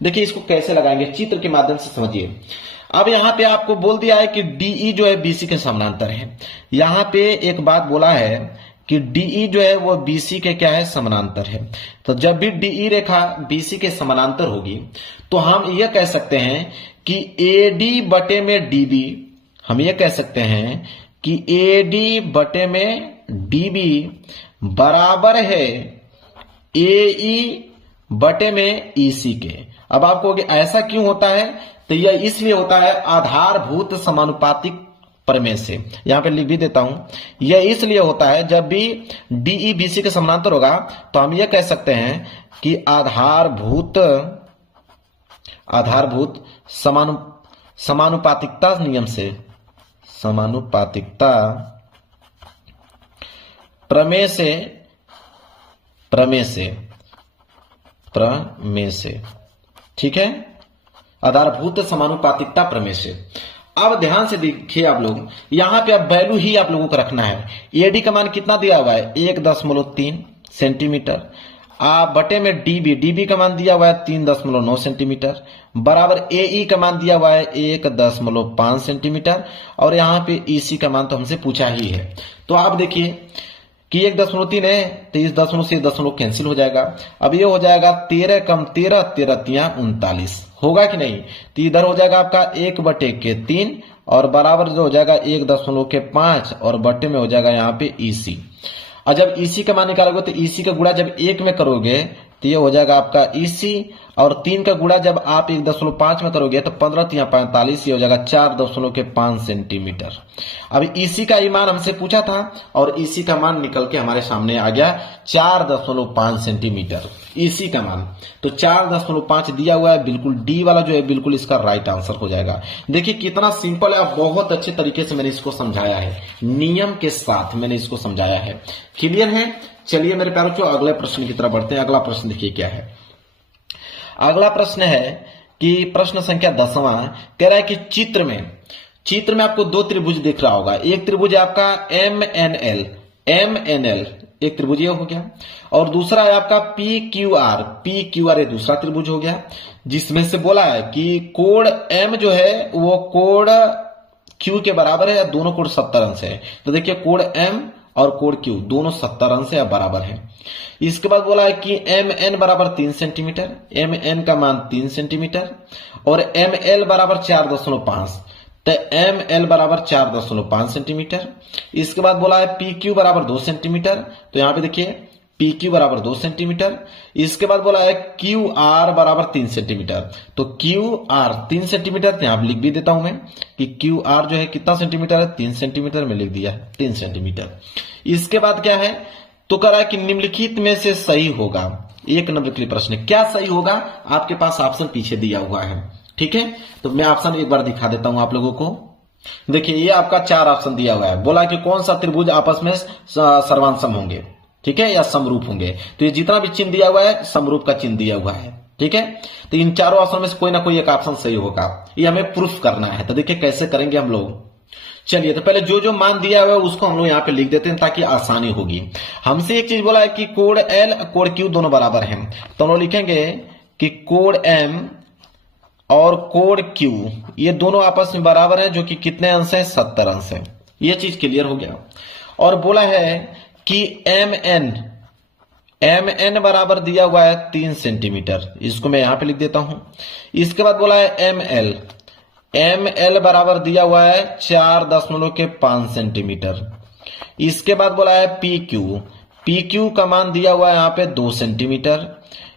देखिए इसको कैसे लगाएंगे, चित्र के माध्यम से समझिए। अब यहां पे आपको बोल दिया है कि डीई जो है बीसी के समानांतर है। यहां पे एक बात बोला है कि डीई जो है वो बीसी के क्या है समानांतर है, तो जब भी डीई रेखा बीसी के समानांतर होगी तो हम यह कह सकते हैं कि एडी बटे में डीबी, हम यह कह सकते हैं कि एडी बटे में डीबी बराबर है एई बटे में ईसी के। अब आपको ऐसा क्यों होता है, तो यह इसलिए होता है आधारभूत समानुपातिक प्रमेय से। यहां पे लिख भी देता हूं, यह इसलिए होता है जब भी डीई बीसी के समानांतर होगा तो हम यह कह सकते हैं कि आधारभूत समानुपातिकता नियम से, समानुपातिकता प्रमेय से, ठीक है, आधारभूत समानुपातिकता प्रमेय से। अब ध्यान से देखिए आप लोग, यहां पे अब वैल्यू ही आप लोगों को रखना है। एडी का मान कितना दिया हुआ है 1.3 सेंटीमीटर, बटे में डीबी का मान दिया हुआ है 3.9 सेंटीमीटर, बराबर एई का मान दिया हुआ है 1.5 सेंटीमीटर, और यहाँ पे ईसी का मान तो हमसे पूछा ही है। तो आप देखिए कि 1.3 है तो इस दशमलव से दशमलव कैंसिल हो जाएगा। अब ये हो जाएगा 13 कम 13, 13×3 = 39 होगा कि नहीं, तो इधर हो जाएगा आपका 1/3 और बराबर जो हो जाएगा 1.5 और बटे में हो जाएगा यहाँ पे ईसी। और जब ईसी का मान निकालोगे तो ईसी का गुणा जब 1 में करोगे तो ये हो जाएगा आपका ईसी, और 3 का गुणा जब आप 1.5 में करोगे तो 15×3 = 45, ये हो जाएगा 4.5 सेंटीमीटर। अब ईसी का मान हमसे पूछा था और ईसी का मान निकल के हमारे सामने आ गया 4.5 सेंटीमीटर ईसी का मान। तो 4.5 दिया हुआ है, बिल्कुल डी वाला जो है बिल्कुल इसका राइट आंसर हो जाएगा। देखिए कितना सिंपल है, बहुत अच्छे तरीके से मैंने इसको समझाया है, नियम के साथ मैंने इसको समझाया है। क्लियर है, चलिए मेरे प्यारों को अगले प्रश्न की तरफ बढ़ते हैं। अगला प्रश्न देखिए क्या है। अगला प्रश्न है कि प्रश्न संख्या 10वां कह रहा है कि चित्र में आपको 2 त्रिभुज दिख रहा होगा। एक त्रिभुज है आपका MNL एक त्रिभुज ये हो गया, और दूसरा है आपका पी क्यू आर ये दूसरा त्रिभुज हो गया, जिसमें से बोला है कि कोण एम जो है वो कोण क्यू के बराबर है या दोनों कोण 70 अंश है। तो देखिए कोण एम और कोण क्यू दोनों 70 अंश या बराबर है। इसके बाद बोला है कि एम एन बराबर 3 सेंटीमीटर, एम एन का मान 3 सेंटीमीटर और एम एल बराबर 4.5, तो एम एल बराबर 4.5 सेंटीमीटर। इसके बाद बोला है पी क्यू बराबर 2 सेंटीमीटर, तो यहां पे देखिए पी क्यू बराबर 2 सेंटीमीटर। इसके बाद बोला है क्यू आर बराबर 3 सेंटीमीटर, तो क्यू आर 3 सेंटीमीटर, तो यहां लिख भी देता हूं मैं कि क्यू आर जो है कितना सेंटीमीटर है, 3 सेंटीमीटर में लिख दिया है 3 सेंटीमीटर। इसके बाद क्या है, तो कह रहा है कि निम्नलिखित में से सही होगा। 1 नंबर के लिए प्रश्न है, क्या सही होगा, आपके पास ऑप्शन पीछे दिया हुआ है। ठीक है, तो मैं ऑप्शन एक बार दिखा देता हूं आप लोगों को। देखिए ये आपका 4 ऑप्शन दिया हुआ है, बोला कि कौन सा त्रिभुज आपस में सर्वांसम होंगे, ठीक है, या समरूप होंगे। तो ये जितना भी चिन्ह दिया हुआ है समरूप का चिन्ह दिया हुआ है। ठीक है, तो इन चारों ऑप्शन में से कोई ना कोई एक ऑप्शन सही होगा, ये हमें प्रूफ करना है। तो देखिए कैसे करेंगे हम लोग। चलिए, तो पहले जो जो मान दिया हुआ है उसको हम लोग यहाँ पे लिख देते हैं ताकि आसानी होगी। हमसे एक चीज बोला है कि कोण एल कोण क्यू दोनों बराबर हैं, तो हम लोग लिखेंगे कि कोण एम और कोण क्यू ये दोनों आपस में बराबर है, जो कि कितने अंश है, 70 अंश है। ये चीज क्लियर हो गया। और बोला है कि एम एन बराबर दिया हुआ है 3 सेंटीमीटर, इसको मैं यहां पे लिख देता हूं। इसके बाद बोला है एम एल बराबर दिया हुआ है 4.5 सेंटीमीटर। इसके बाद बोला है पी क्यू का मान दिया हुआ है यहां पे 2 सेंटीमीटर।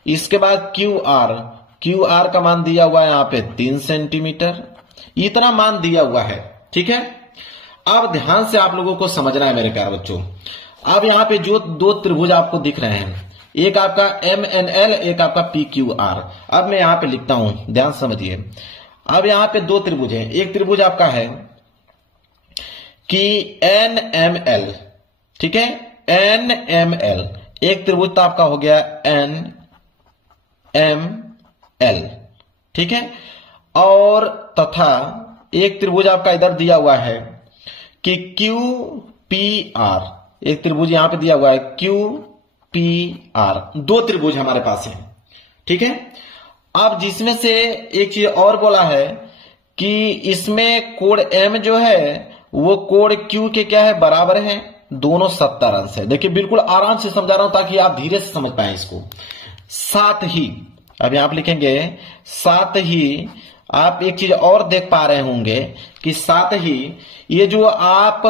इसके बाद क्यू आर का मान दिया हुआ है यहां पे 3 सेंटीमीटर। इतना मान दिया हुआ है। ठीक है, अब ध्यान से आप लोगों को समझना है मेरे प्यारे बच्चों। अब यहां पे जो 2 त्रिभुज आपको दिख रहे हैं, एक आपका एम एन एल, एक आपका पी क्यू आर। अब मैं यहां पे लिखता हूं, ध्यान समझिए। अब यहां पे 2 त्रिभुज हैं, एक त्रिभुज आपका है कि एन एम एल, ठीक है, एन एम एल, एक त्रिभुज तो आपका हो गया एन एम एल, ठीक है, और तथा एक त्रिभुज आपका इधर दिया हुआ है कि क्यू पी आर, एक त्रिभुज यहां पे दिया हुआ है क्यू पी आर। 2 त्रिभुज हमारे पास है। ठीक है, अब जिसमें से एक चीज और बोला है कि इसमें कोण एम जो है वो कोण क्यू के क्या है, बराबर है, दोनों 70 अंश है। देखिए बिल्कुल आराम से समझा रहा हूं ताकि आप धीरे से समझ पाए इसको। साथ ही अब यहां आप लिखेंगे, साथ ही आप एक चीज और देख पा रहे होंगे कि साथ ही ये जो आप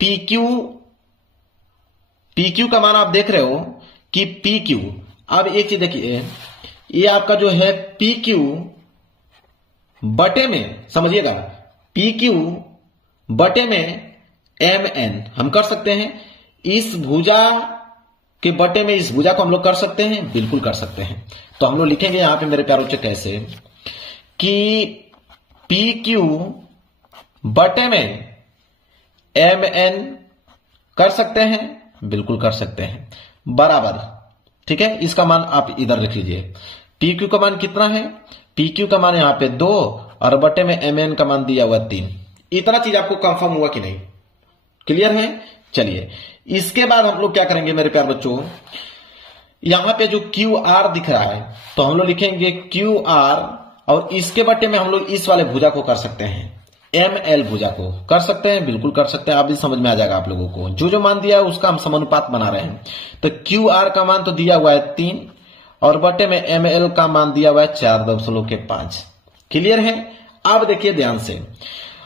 पी क्यू का मान आप देख रहे हो कि पी क्यू, अब एक चीज देखिए, ये आपका जो है पी क्यू बटे में, समझिएगा, पी क्यू बटे में एम एन हम कर सकते हैं। इस भुजा के बटे में इस भुजा को हम लोग कर सकते हैं, बिल्कुल कर सकते हैं। तो हम लोग लिखेंगे यहां पे मेरे प्यारे बच्चे कैसे कि पी क्यू बटे में एम एन कर सकते हैं, बिल्कुल कर सकते हैं, बराबर। ठीक है, इसका मान आप इधर लिख लीजिए। पी क्यू का मान कितना है, पी क्यू का मान यहां पे 2 और बटे में एम एन का मान दिया हुआ 3। इतना चीज आपको कंफर्म हुआ कि नहीं, क्लियर है। चलिए, इसके बाद हम लोग क्या करेंगे मेरे प्यारे बच्चों, यहां पे जो क्यू आर दिख रहा है तो हम लोग लिखेंगे क्यू आर, और इसके बटे में हम लोग इस वाले भुजा को कर सकते हैं, एम एल भुजा को कर सकते हैं, बिल्कुल कर सकते हैं। आप भी समझ में आ जाएगा आप लोगों को। जो जो मान दिया है उसका हम समानुपात बना रहे हैं। तो क्यू आर का मान तो दिया हुआ है 3 और बटे में एम एल का मान दिया हुआ है 4.5। क्लियर है। अब देखिए ध्यान से,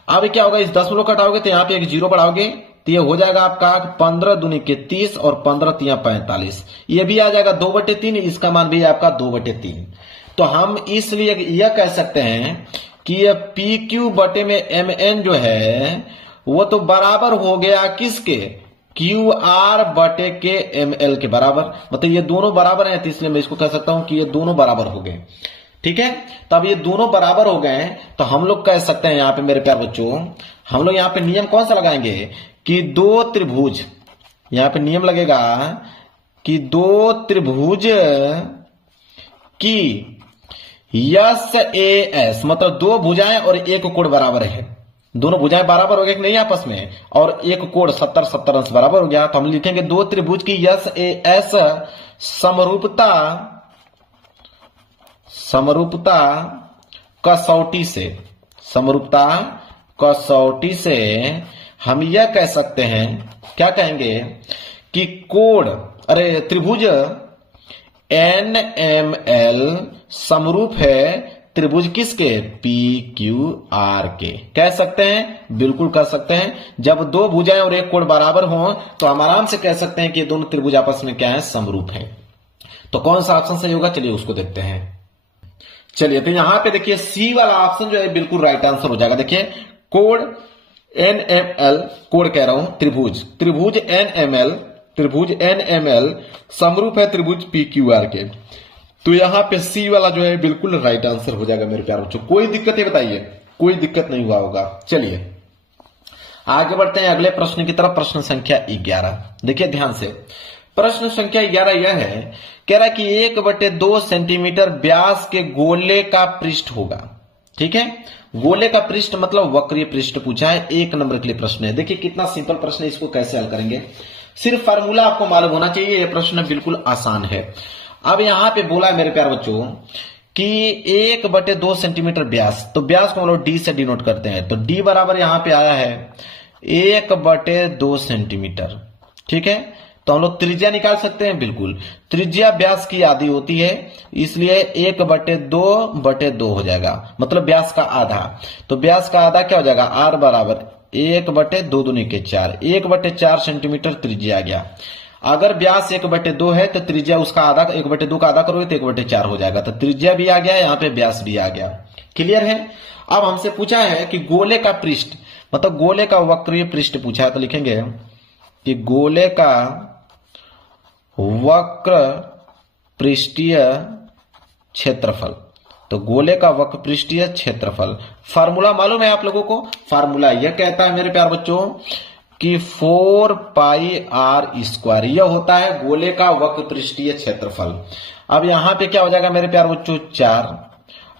अब क्या होगा, इस 10 कटाओगे तो यहाँ पे एक 0 बढ़ाओगे तो ये हो जाएगा आपका 15 दूनी के 30 और 15 तिया 45। ये भी आ जाएगा 2/3, इसका मान भी आपका 2/3। तो हम इसलिए यह कह सकते हैं कि ये पी क्यू बटे में एम एन जो है वो तो बराबर हो गया किसके, क्यू आर बटे के एम एल के बराबर। मतलब ये दोनों बराबर हैं, तो इसलिए मैं इसको कह सकता हूं कि ये दोनों बराबर हो गए। ठीक है, तब ये दोनों बराबर हो गए तो हम लोग कह सकते हैं यहां पे मेरे प्यारे बच्चों, हम लोग यहां पे नियम कौन सा लगाएंगे कि 2 त्रिभुज, यहां पे नियम लगेगा कि 2 त्रिभुज की यस ए एस, मतलब 2 भुजाएं और 1 कोण बराबर है। दोनों भुजाएं बराबर हो गए कि नहीं आपस में, और एक कोण 70-70 अंश बराबर हो गया। तो हम लिखेंगे दो त्रिभुज की यस ए एस समरूपता कसौटी से हम यह कह सकते हैं, क्या कहेंगे कि कोण त्रिभुज NML समरूप है त्रिभुज किसके, PQR के। कह सकते हैं, बिल्कुल कह सकते हैं। जब दो भुजाएं और एक कोण बराबर हो तो हम आराम से कह सकते हैं कि दोनों त्रिभुज आपस में क्या है, समरूप है। तो कौन सा ऑप्शन सही होगा, चलिए उसको देखते हैं। चलिए तो यहां पे देखिए सी वाला ऑप्शन जो है बिल्कुल राइट आंसर हो जाएगा। देखिए कोण NML, कोण कह रहा हूं, त्रिभुज NML समरूप है त्रिभुज PQR के। तो यहां पे सी वाला जो है बिल्कुल राइट आंसर हो जाएगा मेरे प्यारे बच्चों। कोई दिक्कत है बताइए, कोई दिक्कत नहीं हुआ होगा। चलिए आगे बढ़ते हैं अगले प्रश्न की तरफ, प्रश्न संख्या 11। देखिए ध्यान से, प्रश्न संख्या 11 यह है, कह रहा है कि 1/2 सेंटीमीटर व्यास के गोले का पृष्ठ होगा। ठीक है, गोले का पृष्ठ मतलब वक्रीय पृष्ठ पूछा है, 1 नंबर के लिए प्रश्न है। देखिए कितना सिंपल प्रश्न है, इसको कैसे हल करेंगे, सिर्फ फार्मूला आपको मालूम होना चाहिए। यह प्रश्न बिल्कुल आसान है। अब यहां पे बोला है मेरे प्यारे बच्चों कि 1/2 सेंटीमीटर व्यास, तो व्यास को हम लोग डी से डिनोट करते हैं। तो डी बराबर यहां पे आया है 1/2 सेंटीमीटर। ठीक है, तो हम लोग त्रिज्या निकाल सकते हैं, बिल्कुल। त्रिज्या व्यास की आधी होती है, इसलिए 1/2 हो जाएगा, मतलब व्यास का आधा। तो व्यास का आधा क्या हो जाएगा, आर बराबर 1/2 दूनी के 4, 1/4 सेंटीमीटर त्रिज्या आ गया। अगर व्यास 1/2 है तो त्रिज्या उसका आधा, 1/2 का आधा करोगे तो 1/4 हो जाएगा। तो त्रिज्या भी आ गया, यहाँ पे व्यास भी आ गया। क्लियर है। अब हमसे पूछा है कि गोले का पृष्ठ, मतलब गोले का वक्रीय पृष्ठ पूछा है, तो लिखेंगे कि गोले का वक्र पृष्ठीय क्षेत्रफल। तो गोले का वक्र पृष्ठीय क्षेत्रफल, फार्मूला मालूम है आप लोगों को। फार्मूला यह कहता है मेरे प्यारे बच्चों कि 4πr², यह होता है गोले का वक्र पृष्ठीय क्षेत्रफल। अब यहां पे क्या हो जाएगा मेरे प्यारे बच्चों, 4,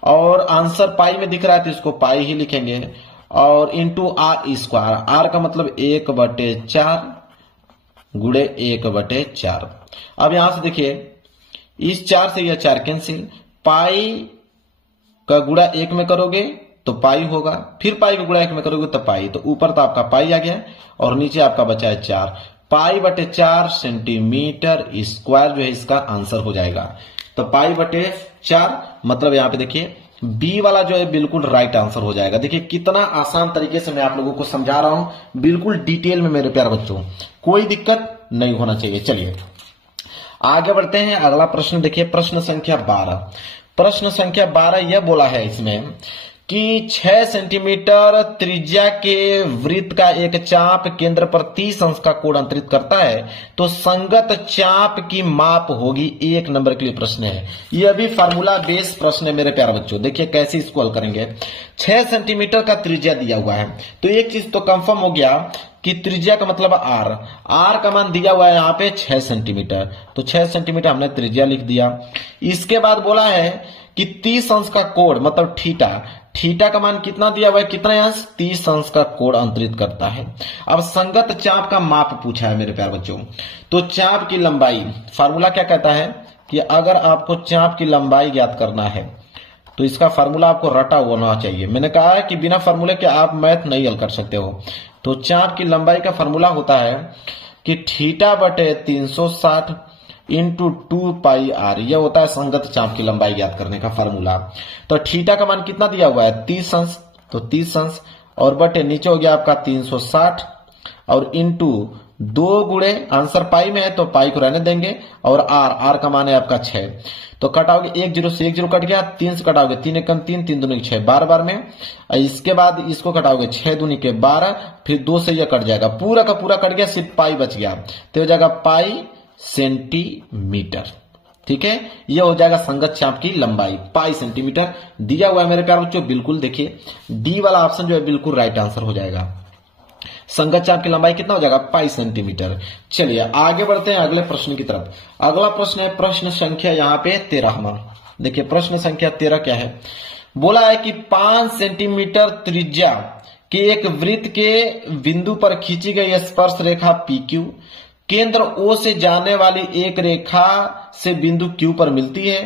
और आंसर पाई में दिख रहा है तो इसको पाई ही लिखेंगे, और इंटू r², आर का मतलब 1/4 गुणे 1/4। अब यहां से देखिए इस 4 से यह 4 कैंसिल, पाई का गुणा 1 में करोगे तो पाई होगा, फिर पाई का गुणा 1 में करोगे तो पाई, तो ऊपर तो आपका पाई आ गया और नीचे आपका बचा है 4। π/4 सेंटीमीटर स्क्वायर जो है इसका आंसर हो जाएगा। तो π/4 मतलब यहां पे देखिए बी वाला जो है बिल्कुल राइट आंसर हो जाएगा। देखिए कितना आसान तरीके से मैं आप लोगों को समझा रहा हूं, बिल्कुल डिटेल में मेरे प्यारे बच्चों, कोई दिक्कत नहीं होना चाहिए। चलिए आगे बढ़ते हैं, अगला प्रश्न देखिए, प्रश्न संख्या 12। प्रश्न संख्या 12 यह बोला है इसमें कि 6 सेंटीमीटर त्रिज्या के वृत्त का एक चाप केंद्र पर 30 अंश का कोण अंतरित करता है, तो संगत चाप की माप होगी। 1 नंबर के लिए प्रश्न है। यह भी फार्मूला बेस प्रश्न है मेरे प्यारे बच्चों। देखिए कैसे इसको हल करेंगे। 6 सेंटीमीटर का त्रिज्या दिया हुआ है, तो एक चीज तो कंफर्म हो गया कि त्रिज्या का मतलब आर का मान दिया हुआ है यहाँ पे 6 सेंटीमीटर, तो 6 सेंटीमीटर हमने त्रिज्या लिख दिया। इसके बाद बोला है कि 30 अंश का कोण मतलब थीटा का मान कितना दिया हुआ है, कितना अंश, 30 अंश का कोण अंतरित करता है। अब संगत चाप का माप पूछा है मेरे प्यारे बच्चों, तो चाप की लंबाई, फार्मूला क्या कहता है कि अगर आपको चाप की लंबाई ज्ञात करना है तो इसका फार्मूला आपको रटा होना चाहिए। मैंने कहा है कि बिना फार्मूले के आप मैथ नहीं हल कर सकते हो। तो चाप की लंबाई का फार्मूला होता है कि θ/360 इंटू 2πr, यह होता है संगत चाप की लंबाई ज्ञात करने का फार्मूला। तो थीटा का मान कितना दिया हुआ है, 30 अंश, तो 30 अंश और बटे नीचे हो गया आपका 360 और इंटू 2 गुणे, आंसर पाई में है तो पाई को रहने देंगे, और आर का मान है आपका 6। तो कटाओगे 1 0 से 1 0 कट गया, 3 से कटाओगे 3 1 3, 3 दूनी 6, 12 बार में। इसके बाद इसको कटाओगे 6 दूनी के 12, फिर 2 से यह कट जाएगा, पूरा का पूरा कट गया, सिर्फ पाई बच गया, तो हो जाएगा पाई सेंटीमीटर। ठीक है, यह हो जाएगा संगत चाप की लंबाई, पाई सेंटीमीटर दिया हुआ है मेरे प्यारे बच्चों। बिल्कुल देखिए डी वाला ऑप्शन जो है बिल्कुल राइट आंसर हो जाएगा। संगत चाप की लंबाई कितना हो जाएगा, पाई सेंटीमीटर। चलिए आगे बढ़ते हैं अगले प्रश्न की तरफ। अगला प्रश्न है प्रश्न संख्या यहाँ पे 13वां। देखिए प्रश्न संख्या 13 क्या है, बोला है कि 5 सेंटीमीटर त्रिज्या कि एक वृत्त के बिंदु पर खींची गई स्पर्श रेखा PQ केंद्र O से जाने वाली एक रेखा से बिंदु Q पर मिलती है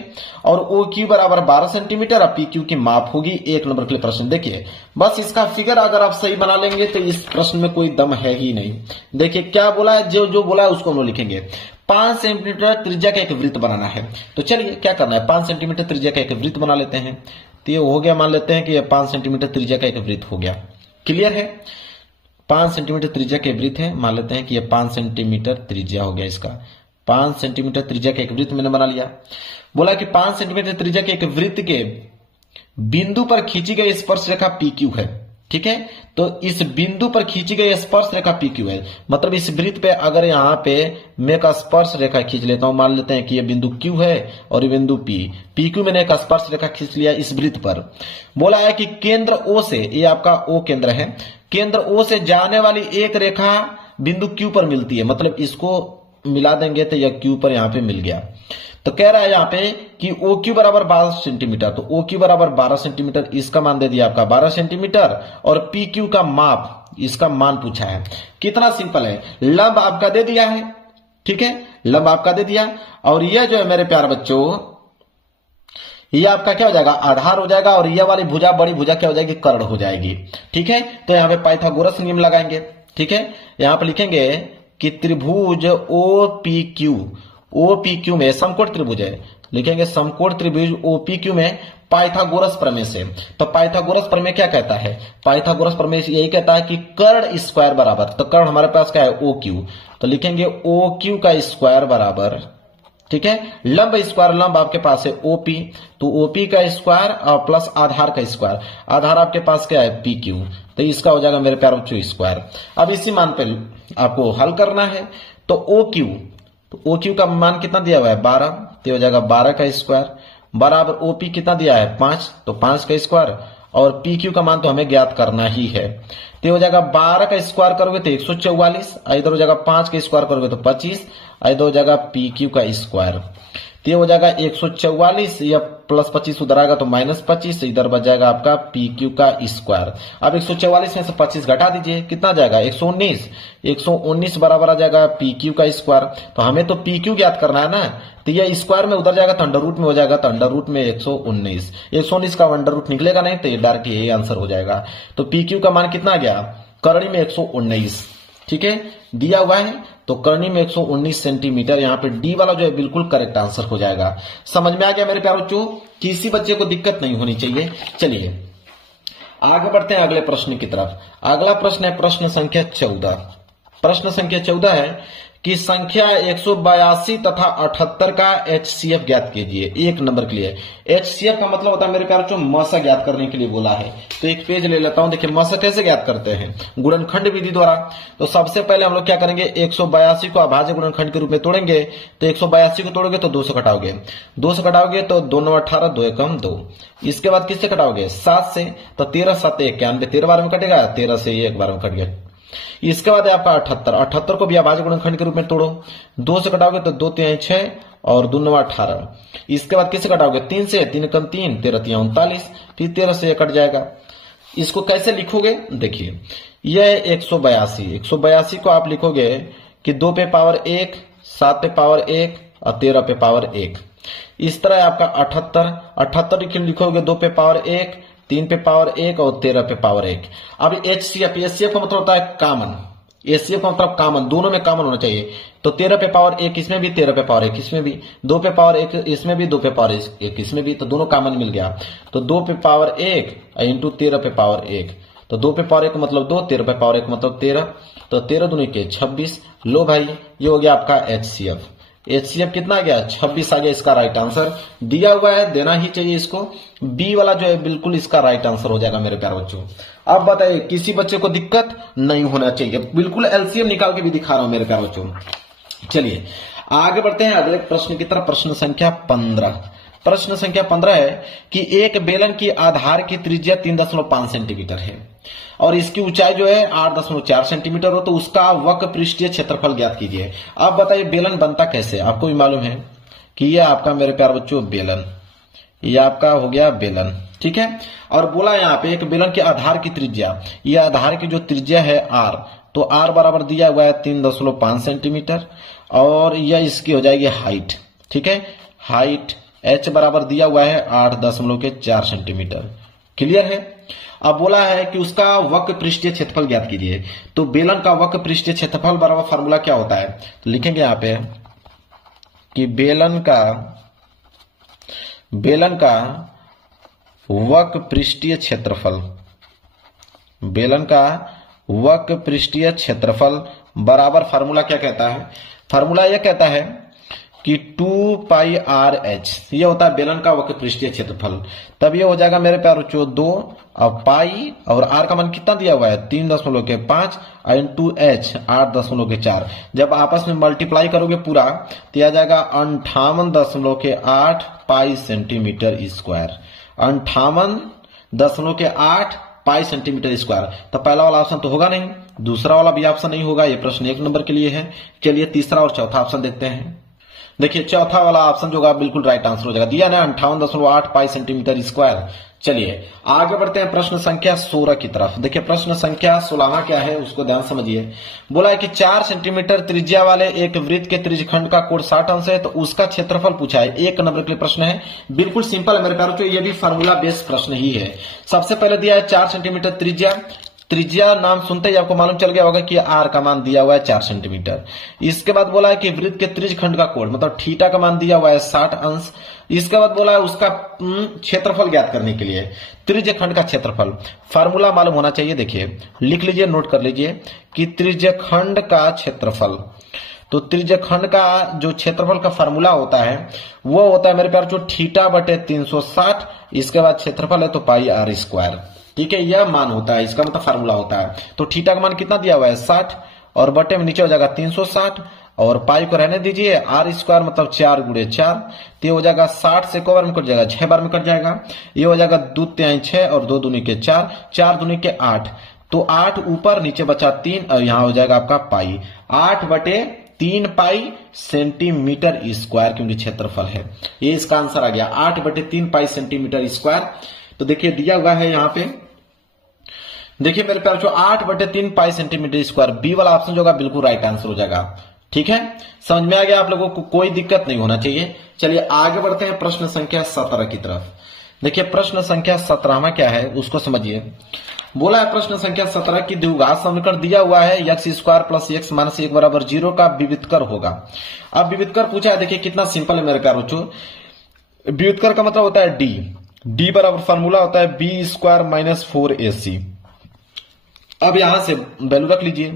और OQ बराबर 12 सेंटीमीटर और PQ की माप होगी। 1 नंबर के लिए प्रश्न देखिए, बस इसका फिगर अगर आप सही बना लेंगे तो इस प्रश्न में कोई दम है ही नहीं। देखिए क्या बोला है, जो जो बोला है उसको हम लोग लिखेंगे। 5 सेंटीमीटर त्रिज्या का एक वृत्त बनाना है, तो चलिए क्या करना है, 5 सेंटीमीटर त्रिज्या का एक वृत्त बना लेते हैं। तो ये हो गया, मान लेते हैं कि ये 5 सेंटीमीटर त्रिज्या का एक वृत्त हो गया। क्लियर है, 5 सेंटीमीटर त्रिज्या के वृत्त है, मान लेते हैं कि ये 5 सेंटीमीटर त्रिज्या हो गया इसका। 5 सेंटीमीटर त्रिज्या का एक वृत्त मैंने बना लिया। बोला कि 5 सेंटीमीटर त्रिज्या के एक वृत्त के बिंदु पर खींची गई स्पर्श रेखा PQ है। ठीक है, तो इस बिंदु पर खींची गई स्पर्श रेखा PQ है, मतलब इस वृत्त पे अगर यहाँ पे मैं एक स्पर्श रेखा खींच लेता हूं, मान लेते हैं कि ये बिंदु Q है और ये बिंदु P, PQ मैंने एक स्पर्श रेखा खींच लिया इस वृत्त पर। बोला है कि केंद्र O से, ये आपका O केंद्र है, केंद्र O से जाने वाली एक रेखा बिंदु Q पर मिलती है, मतलब इसको मिला देंगे तो यह Q पर यहाँ पे मिल गया। तो कह रहा है यहाँ पे कि OQ बराबर 12 सेंटीमीटर, तो OQ बराबर 12 सेंटीमीटर, इसका मान दे दिया आपका 12 सेंटीमीटर और PQ का माप, इसका मान पूछा है। कितना सिंपल है, लंब आपका दे दिया है, ठीक है, लंब आपका दे दिया और यह जो है मेरे प्यारे बच्चों, ये आपका क्या हो जाएगा, आधार हो जाएगा और यह वाली भुजा, बड़ी भुजा क्या हो जाएगी, कर्ण हो जाएगी। ठीक है, तो यहाँ पे पाइथागोरस नियम लगाएंगे। ठीक है, यहाँ पे लिखेंगे कि त्रिभुज OPQ में समकोण त्रिभुज है, लिखेंगे समकोण त्रिभुज OPQ में पाइथागोरस प्रमेय से। तो पाइथागोरस प्रमेय क्या कहता है, पाइथागोरस प्रमेय यही कहता है कि कर्ण स्क्वायर बराबर, तो कर्ण हमारे पास क्या है OQ, तो लिखेंगे OQ का स्क्वायर बराबर, ठीक है, लंब स्क्वायर, लंब आपके पास है OP, तो OP का स्क्वायर और प्लस आधार का स्क्वायर, आधार आपके पास क्या है PQ, तो इसका हो जाएगा मेरे प्यारे बच्चों स्क्वायर। अब इसी मान पे आपको हल करना है, तो OQ का मान कितना दिया हुआ है 12, तो हो जाएगा 12 का स्क्वायर बराबर OP कितना दिया है 5, तो 5 का स्क्वायर और PQ का मान तो हमें ज्ञात करना ही है। तो हो जाएगा 12 का स्क्वायर करोगे तो 144, इधर हो जाएगा 5 का स्क्वायर करोगे तो 25, इधर हो जाएगा PQ का स्क्वायर, तो हो जाएगा 144 या प्लस 25 उधर आएगा तो माइनस 25, इधर बच जाएगा आपका PQ का स्क्वायर। अब 144 में से 25 घटा दीजिए, कितना जाएगा 119, 119 बराबर आ जाएगा PQ का स्क्वायर। तो हमें तो PQ ज्ञात करना है ना, तो ये स्क्वायर में उधर जाएगा तो अंडर रूट में हो जाएगा, तो अंडर रूट में 119 का अंडर रूट निकलेगा नहीं, तो ये डायरेक्ट यही आंसर हो जाएगा। तो PQ का मान कितना आ गया, करणी में 119, ठीक है, दिया हुआ है, तो करनी में 119 सेंटीमीटर, यहाँ पे डी वाला जो है बिल्कुल करेक्ट आंसर हो जाएगा। समझ में आ गया मेरे प्यारे बच्चों, किसी बच्चे को दिक्कत नहीं होनी चाहिए। चलिए आगे बढ़ते हैं अगले प्रश्न की तरफ। अगला प्रश्न है प्रश्न संख्या 14। प्रश्न संख्या 14 है कि संख्या 182 तथा 78 का HCF ज्ञात कीजिए। 1 नंबर के लिए HCF का मतलब होता है मेरे प्यारे बच्चों मसा ज्ञात करने के लिए बोला है। तो एक पेज ले लेता हूं, देखिए मसा कैसे ज्ञात करते हैं, गुणनखंड विधि द्वारा। तो सबसे पहले हम लोग क्या करेंगे, 182 को अभाज्य गुणनखंड के रूप में तोड़ेंगे। तो 182 को तोड़ोगे तो 2 से घटाओगे, 2 से घटाओगे तो 2 9 18, 2 एकम 2। इसके बाद किससे घटाओगे, 7 से, तो 13 7 91, 13 बार में कटेगा, 13 से 1 बार में कट गया। इसके बाद है आपका 78 को भी अभाज्य गुणनखंड के रूप में तोड़ो, 2 से घटाओगे तो 2 3 6 और 2 9 18। इसके बाद किससे घटाओगे, 3 से, 3 कम 3, 13 3 39, फिर 13 से 1 कट जाएगा। इसको कैसे लिखोगे, देखिए यह 182 को आप लिखोगे कि 2 पे पावर 1, 7 पे पावर 1 और 13 पे पावर 1। इस तरह आपका 78 लिखोगे 2 पे पावर 1, 3 पे पावर 1 और 13 पे पावर 1। अब HCF का मतलब होता है कॉमन, HCF का मतलब कॉमन, दोनों में कॉमन होना चाहिए। तो 13 पे पावर 1 इसमें भी, 13 पे पावर 1 इसमें भी, 2 पे पावर 1 इसमें भी, 2 पे पावर 1 इसमें भी, तो दोनों कॉमन मिल गया। तो 2 पे पावर 1 इंटू 13 पे पावर 1, तो 2 पे पावर 1 मतलब 2, 13 पे पावर 1 मतलब 13, तो 13 दूनी के 26। लो भाई ये हो गया आपका HCF कितना आ गया, 26 आ गया। इसका राइट आंसर दिया हुआ है, देना ही चाहिए इसको। बी वाला जो है बिल्कुल इसका राइट आंसर हो जाएगा मेरे प्यारे बच्चों। अब बताइए किसी बच्चे को दिक्कत नहीं होना चाहिए, बिल्कुल LCM निकाल के भी दिखा रहा हूं मेरे प्यारे बच्चों। चलिए आगे बढ़ते हैं अगले प्रश्न की तरफ। प्रश्न संख्या 15। प्रश्न संख्या 15 है कि एक बेलन की आधार की त्रिज्या 3.5 सेंटीमीटर है और इसकी ऊंचाई जो है 8.4 सेंटीमीटर हो, तो उसका वक्र पृष्ठीय क्षेत्रफल ज्ञात कीजिए। अब बताइए बेलन बनता कैसे, आपको भी मालूम है कि यह आपका मेरे प्यारे बच्चों बेलन, ये आपका हो गया बेलन, ठीक है। और बोला यहाँ पे एक बेलन के आधार की त्रिज्या, ये आधार की जो त्रिज्या है r, तो r बराबर दिया हुआ है 3.5 सेंटीमीटर, और यह इसकी हो जाएगी हाइट, ठीक है। हाइट h बराबर दिया हुआ है 8.4 सेंटीमीटर। क्लियर है। अब बोला है कि उसका वक्र पृष्ठीय क्षेत्रफल ज्ञात कीजिए। तो बेलन का वक्र पृष्ठीय क्षेत्रफल बराबर फार्मूला क्या होता है, तो लिखेंगे यहाँ पे कि बेलन का वक्र पृष्ठीय क्षेत्रफल, बेलन का वक्र पृष्ठीय क्षेत्रफल बराबर फार्मूला क्या कहता है, फार्मूला यह कहता है कि 2 पाई आर एच, ये होता है बेलन का वक्र पृष्ठीय क्षेत्रफल। तब ये हो जाएगा मेरे प्यार बच्चों 2 और पाई, और आर का मान कितना दिया हुआ है 3.5 इंटू एच 8.4। जब आपस में मल्टीप्लाई करोगे पूरा तो यह आ जाएगा 58.8 पाई सेंटीमीटर स्क्वायर, 58.8 पाई सेंटीमीटर स्क्वायर। तो पहला वाला ऑप्शन तो होगा नहीं, दूसरा वाला भी ऑप्शन नहीं होगा, ये प्रश्न 1 नंबर के लिए है। चलिए तीसरा और चौथा ऑप्शन देखते हैं। देखिए चौथा वाला ऑप्शन जो होगा बिल्कुल राइट आंसर हो जाएगा, दिया ना 58.8 पाई सेंटीमीटर स्क्वायर। चलिए आगे बढ़ते हैं प्रश्न संख्या 16 की तरफ। देखिए प्रश्न संख्या 16 क्या है उसको ध्यान समझिए। बोला है कि 4 सेंटीमीटर त्रिज्या वाले एक वृत्त के त्रिज्यखंड का कोण 60 अंश है, तो उसका क्षेत्रफल पूछा है। 1 नंबर के लिए प्रश्न है, बिल्कुल सिंपल है मेरे प्यारों, ये भी फार्मूला बेस्ड प्रश्न ही है। सबसे पहले दिया है 4 सेंटीमीटर त्रिज्या, त्रिज्या नाम सुनते ही आपको मालूम चल गया होगा कि आर का मान दिया हुआ है 4 सेंटीमीटर। इसके बाद बोला है कि वृत्त के त्रिज्यखंड का कोण मतलब थीटा का मान दिया हुआ है 60 अंश। इसके बाद बोला है उसका क्षेत्रफल ज्ञात करने के लिए त्रिज्यखंड का क्षेत्रफल, फार्मूला मालूम होना चाहिए। देखिए लिख लीजिए, नोट कर लीजिए कि त्रिज्यखंड का क्षेत्रफल, तो त्रिज्यखंड का जो क्षेत्रफल का फार्मूला होता है वो होता है मेरे प्यार जो थीटा बटे 360, इसके बाद क्षेत्रफल है तो पाई आर स्क्वायर, ठीक है। यह मान होता है, इसका मतलब फार्मूला होता है। तो थीटा का मान कितना दिया हुआ है 60, और बटे में नीचे हो जाएगा 360, और पाई को रहने दीजिए, आर स्क्वायर मतलब 4 गुणे 4, तो ये हो जाएगा 60 से को बार में कट जाएगा 6 बार में कट जाएगा, ये हो जाएगा 2 तिहाई 6 और 2 दूनी के 4, 4 दूनी के 8, तो 8 ऊपर नीचे बचा 3, और यहां हो जाएगा आपका पाई 8 बटे 3 पाई सेंटीमीटर स्क्वायर, क्योंकि क्षेत्रफल है। ये इसका आंसर आ गया 8 बटे 3 पाई सेंटीमीटर स्क्वायर। तो देखिए दिया हुआ है यहां पे, देखिए मेरे प्यार 8 बटे 3 पाई सेंटीमीटर स्क्वायर, बी वाला ऑप्शन जो होगा बिल्कुल राइट आंसर हो जाएगा। ठीक है, समझ में आ गया आप लोगों को, कोई दिक्कत नहीं होना चाहिए। चलिए आगे बढ़ते हैं प्रश्न संख्या 17 की तरफ। देखिए प्रश्न संख्या 17 क्या है उसको समझिए। बोला है प्रश्न संख्या 17 की द्विघात समीकरण दिया हुआ है x square plus x minus 1 बराबर 0 का विविधकर होगा। अब विविधकर पूछा है, देखिए कितना सिंपल है मेरे प्यारे बच्चों। विविधकर का मतलब होता है डी बराबर फॉर्मूला होता है बी स्क्वायर माइनस 4ac। अब यहां से वैल्यू रख लीजिए,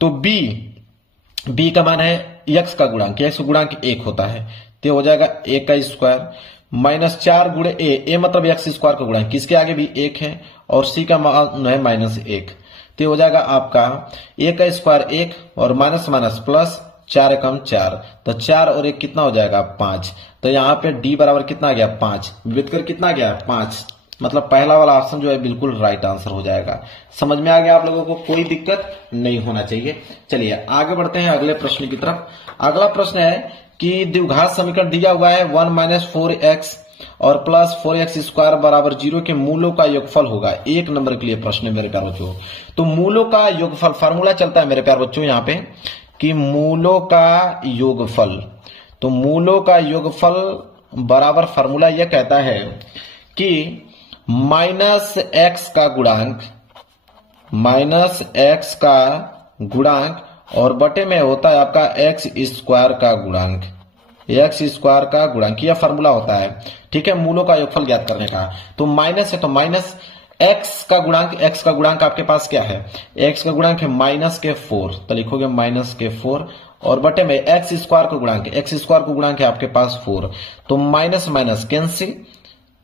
तो बी का मान है x का गुणांक, x का गुणांक 1 होता है, तो हो जाएगा a का स्क्वायर माइनस 4 गुणे a मतलब x स्क्वायर का गुणांक, किसके आगे भी 1 है, और c का मान है माइनस 1, तो हो जाएगा आपका a का स्क्वायर 1 और माइनस माइनस प्लस 4 एकम 4, तो 4 और 1 कितना हो जाएगा 5। तो यहाँ पे d बराबर कितना आ गया 5, विविधकर कितना आ गया 5, मतलब पहला वाला ऑप्शन जो है बिल्कुल राइट आंसर हो जाएगा। समझ में आ गया आप लोगों को, कोई दिक्कत नहीं होना चाहिए। चलिए आगे बढ़ते हैं अगले प्रश्न की तरफ। अगला प्रश्न है कि द्विघात समीकरण दिया हुआ है 1 माइनस 4x और प्लस 4x स्क्वायर बराबर 0 के मूलों का योगफल होगा। 1 नंबर के लिए प्रश्न है मेरे प्यारे बच्चों। तो मूलों का योगफल फार्मूला चलता है मेरे प्यारे बच्चों यहाँ पे कि मूलों का योगफल, तो मूलों का योगफल बराबर फार्मूला यह कहता है कि माइनस एक्स का गुणांक और बटे में होता है आपका एक्स स्क्वायर का गुणांक, यह फार्मूला होता है। ठीक है, मूलों का योगफल ज्ञात करने का। तो माइनस है तो माइनस एक्स का गुणांक आपके पास क्या है, एक्स का गुणांक है माइनस के 4, तो लिखोगे माइनस के 4 और बटे में एक्स स्क्वायर का गुणांक है आपके पास 4, तो माइनस माइनस कैंसिल,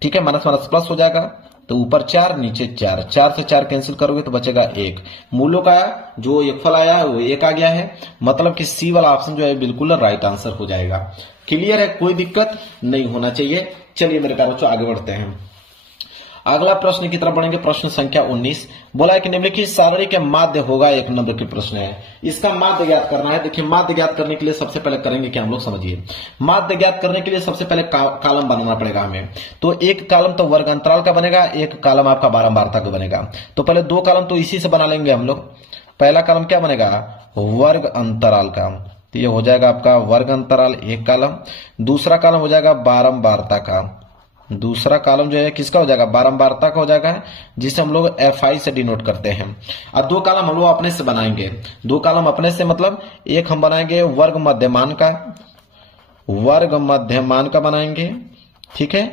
ठीक है, माइनस माइनस प्लस हो जाएगा, तो ऊपर 4 नीचे 4, 4 से 4 कैंसिल करोगे तो बचेगा 1। मूलों का जो योगफल आया है वो 1 आ गया है, मतलब कि सी वाला ऑप्शन जो है बिल्कुल राइट आंसर हो जाएगा। क्लियर है, कोई दिक्कत नहीं होना चाहिए। चलिए मेरे प्यारे बच्चों आगे बढ़ते हैं। अगला प्रश्न की तरफ बढ़ेंगे। प्रश्न संख्या 19 बोला है कि निम्नलिखित सारणी के माध्य होगा, एक नंबर के प्रश्न है। इसका माध्य ज्ञात करना है। देखिए माध्य ज्ञात करने के लिए सबसे पहले करेंगे क्या हम लोग, समझिए। माध्य ज्ञात करने के लिए सबसे पहले कॉलम बनाना पड़ेगा हमें। तो एक कॉलम तो वर्ग अंतराल का बनेगा, एक कॉलम आपका बारंबारता का बनेगा। तो पहले दो कॉलम तो इसी से बना लेंगे हम लोग। पहला कॉलम क्या बनेगा, वर्ग अंतराल का, तो ये हो जाएगा आपका वर्ग अंतराल एक कॉलम। दूसरा कॉलम हो जाएगा बारंबारता का। दूसरा कॉलम जो है किसका हो जाएगा, बारंबारता का हो जाएगा, जिसे हम लोग FI से डिनोट करते हैं। अब दो कॉलम हम लोग अपने से बनाएंगे। दो कॉलम अपने से मतलब एक हम बनाएंगे वर्ग मध्यमान का, वर्ग मध्यमान का बनाएंगे, ठीक है,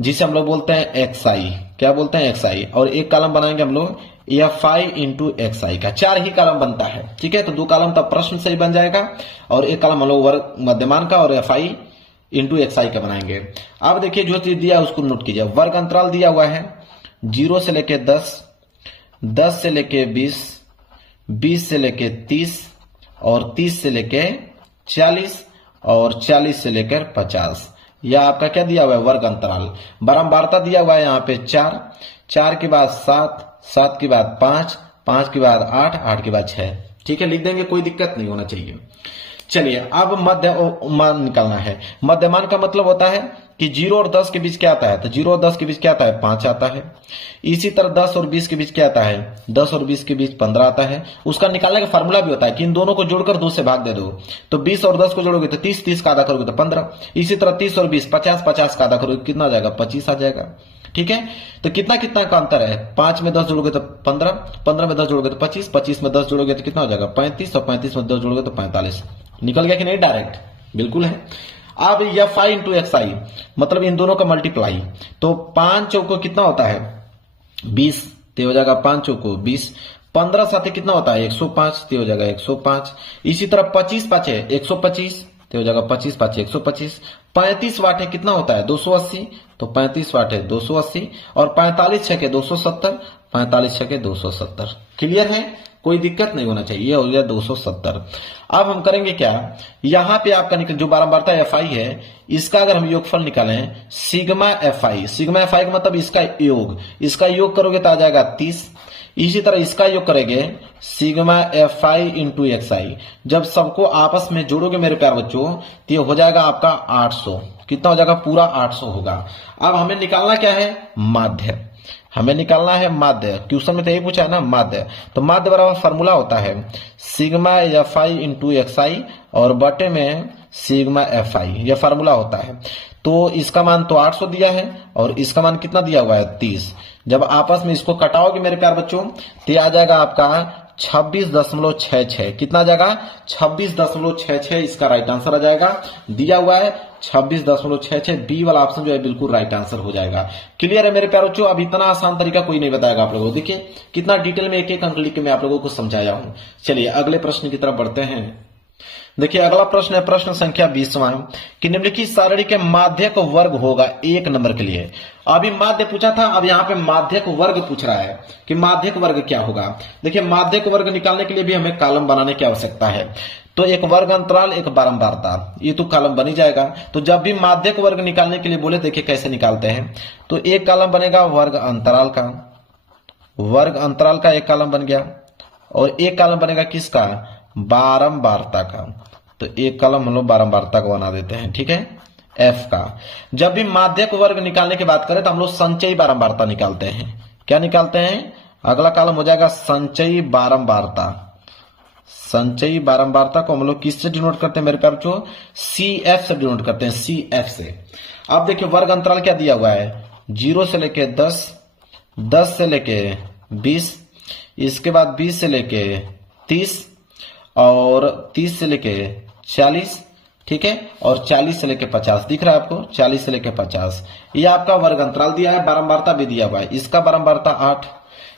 जिसे हम लोग बोलते हैं XI। क्या बोलते हैं, XI। और एक कॉलम बनाएंगे हम लोग FI इंटू XI का। चार ही कॉलम बनता है, ठीक है। तो दो कॉलम तब प्रश्न से ही बन जाएगा, और एक कॉलम हम लोग वर्ग मध्यमान का और FI इंटू XI का बनाएंगे। अब देखिए जो चीज दिया है उसको नोट कीजिए। वर्ग अंतराल दिया हुआ है 0 से लेके 10, 10 से लेके 20, 20 से लेके 30, और 30 से लेके 40, और 40 से लेकर 50। यह आपका क्या दिया हुआ है, वर्ग अंतराल। बारंबारता दिया हुआ है यहाँ पे 4, 4 के बाद 7, 7 के बाद 5, 5 के बाद 8, 8 के बाद 6, ठीक है, लिख देंगे, कोई दिक्कत नहीं होना चाहिए। चलिए अब मध्यमान निकालना है। मध्यमान का मतलब होता है कि 0 और 10 के बीच क्या आता है, तो 0 और 10 के बीच क्या आता है, 5 आता है। इसी तरह 10 और 20 के बीच क्या आता है, 10 और 20 के बीच 15 आता है। उसका निकालने का फार्मूला भी होता है कि इन दोनों को जोड़कर 2 से भाग दे दो। तो 20 और 10 को जोड़ोगे तो 30, 30 का आधा करोगे तो 15। इसी तरह 30 और 20, 50, 50 का आधा करोगे कितना आ जाएगा, 25 आ जाएगा, ठीक है। तो कितना कितना का अंतर है, 5 में 10 जोड़ोगे तो 15, 15 में 10 जोड़ोगे तो 25, 25 में 10 जोड़ोगे तो कितना हो जाएगा 35, और 35 में 10 जोड़ोगे तो 45। निकल गया कि नहीं, डायरेक्ट बिल्कुल है। अब FI इंटू XI मतलब इन दोनों का मल्टीप्लाई। तो 5 चौको कितना होता है, 20, तो हो जाएगा 5 चौको 20। 15 साथ कितना होता है, 105, तो हो जाएगा 105। इसी तरह 25 पाँच है 125, तो हो जाएगा 25 पाँच 125। 35 वाट है कितना होता है, 280, तो 35 वाट है 280। और 45 छके 270, 45 छके 270। क्लियर है, कोई दिक्कत नहीं होना चाहिए, हो गया 270। अब हम करेंगे क्या, यहां पे आपका जो बारंबारता FI है इसका अगर हम योगफल निकालें सिग्मा FI, सिग्मा FI का मतलब इसका योग, इसका योग करोगे तो आ जाएगा 30। इसी तरह इसका योग करेंगे सिग्मा FI इंटू XI। जब सबको आपस में जोड़ोगे मेरे प्यार बच्चों तो ये हो जाएगा आपका 800। कितना हो जाएगा, पूरा 800 होगा। अब हमें निकालना क्या है, माध्य। हमें निकालना है माध्य। क्वेश्चन में तो यही पूछा है ना, माध्य। तो माध्य बराबर फार्मूला होता है सिग्मा FI इंटू XI और बटे में सिग्मा FI, यह फार्मूला होता है। तो इसका मान तो 800 दिया है और इसका मान कितना दिया हुआ है 30। जब आपस में इसको कटाओगे मेरे प्यार बच्चों तो आ जाएगा आपका 26.66। कितना आ जाएगा, 26.66। इसका राइट आंसर आ जाएगा, दिया हुआ है 26.66। बी वाला ऑप्शन जो है बिल्कुल राइट आंसर हो जाएगा। क्लियर है मेरे प्यारे बच्चों। अब इतना आसान तरीका कोई नहीं बताएगा आप लोगों को। देखिए कितना डिटेल में एक एक अंक लिख के मैं आप लोगों को समझाया हूं। चलिए अगले प्रश्न की तरफ बढ़ते हैं। देखिए अगला प्रश्न है प्रश्न संख्या 20वां कि निम्नलिखित सारणी के माध्यक वर्ग होगा, एक नंबर के लिए। अभी माध्य पूछा था, अब यहाँ पे माध्यक वर्ग पूछ रहा है कि माध्यक वर्ग क्या होगा। देखिए माध्यक वर्ग निकालने के लिए भी हमें कॉलम बनाने की आवश्यकता है। तो एक वर्ग अंतराल, एक बारंबारता, ये तो कॉलम बन ही जाएगा। तो जब भी माध्यक वर्ग निकालने के लिए बोले देखिए कैसे निकालते हैं। तो एक कॉलम बनेगा वर्ग अंतराल का, वर्ग अंतराल का एक कॉलम बन गया, और एक कॉलम बनेगा किसका, बारंबारता का। तो एक कॉलम हम लोग बारंबारता को बना देते हैं, ठीक है, F का। जब भी माध्यक वर्ग निकालने की बात करें तो हम लोग संचयी बारंबारता निकालते हैं। क्या निकालते हैं, अगला कॉलम हो जाएगा संचयी बारंबारता। संचयी बारंबारता को हम लोग किससे डिनोट करते हैं मेरे प्यारे बच्चों, CF से डिनोट करते हैं, CF से। अब देखिए वर्ग अंतराल क्या दिया हुआ है, 0 से लेके 10, 10 से लेके 20, इसके बाद 20 से लेके 30, और 30 से लेके 40, ठीक है, और 40 से लेके 50। दिख रहा है आपको, 40 से लेके 50। ये आपका वर्ग अंतराल दिया है, बारंबारता भी दिया हुआ है। इसका बारंबारता 8,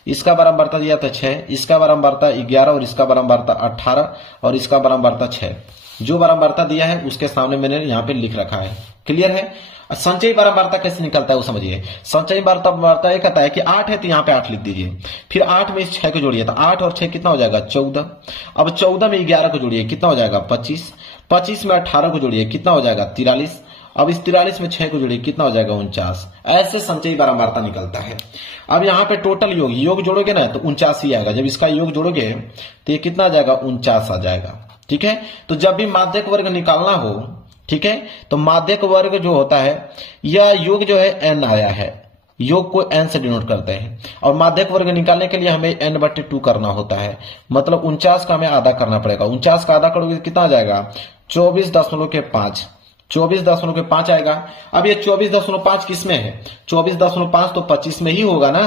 इसका बारंबारता दिया था 6, इसका बारंबारता 11, और इसका बारंबारता 18, और इसका बारंबारता 6। जो बारंबारता दिया है उसके सामने मैंने यहाँ पे लिख रखा है। क्लियर है। संचयी बारंबारता कैसे निकलता है वो समझिए। संचयी बारंबारता ये कहता है कि 8 है तो यहाँ पे 8 लिख दीजिए, फिर 8 में इस 6 को जोड़िए तो 8 और 6 कितना हो जाएगा 14। अब 14 में 11 को जोड़िए कितना हो जाएगा 25, 25 में 18 को जोड़िए कितना हो जाएगा 43, अब इस 43 में 6 को जोड़िए, कितना हो जाएगा 49। ऐसे संचयी बारंबारता निकलता है। अब यहाँ पे टोटल योग जोड़ोगे ना तो 49 ही आएगा। जब इसका योग जोड़ोगे तो ये कितना आ जाएगा 49 आ जाएगा। ठीक है, तो जब भी माध्यक वर्ग निकालना हो, ठीक है, तो माध्यक वर्ग जो होता है या योग जो है n आया है, योग को n से डिनोट करते हैं, और माध्यक वर्ग निकालने के लिए हमें n/2 करना होता है, मतलब 49 का हमें आधा करना पड़ेगा। 49 का आधा करोगे तो कितना आ जाएगा 24.5, 24.5 आएगा। अब ये 24.5 किस में है, 24.5 तो 25 में ही होगा ना,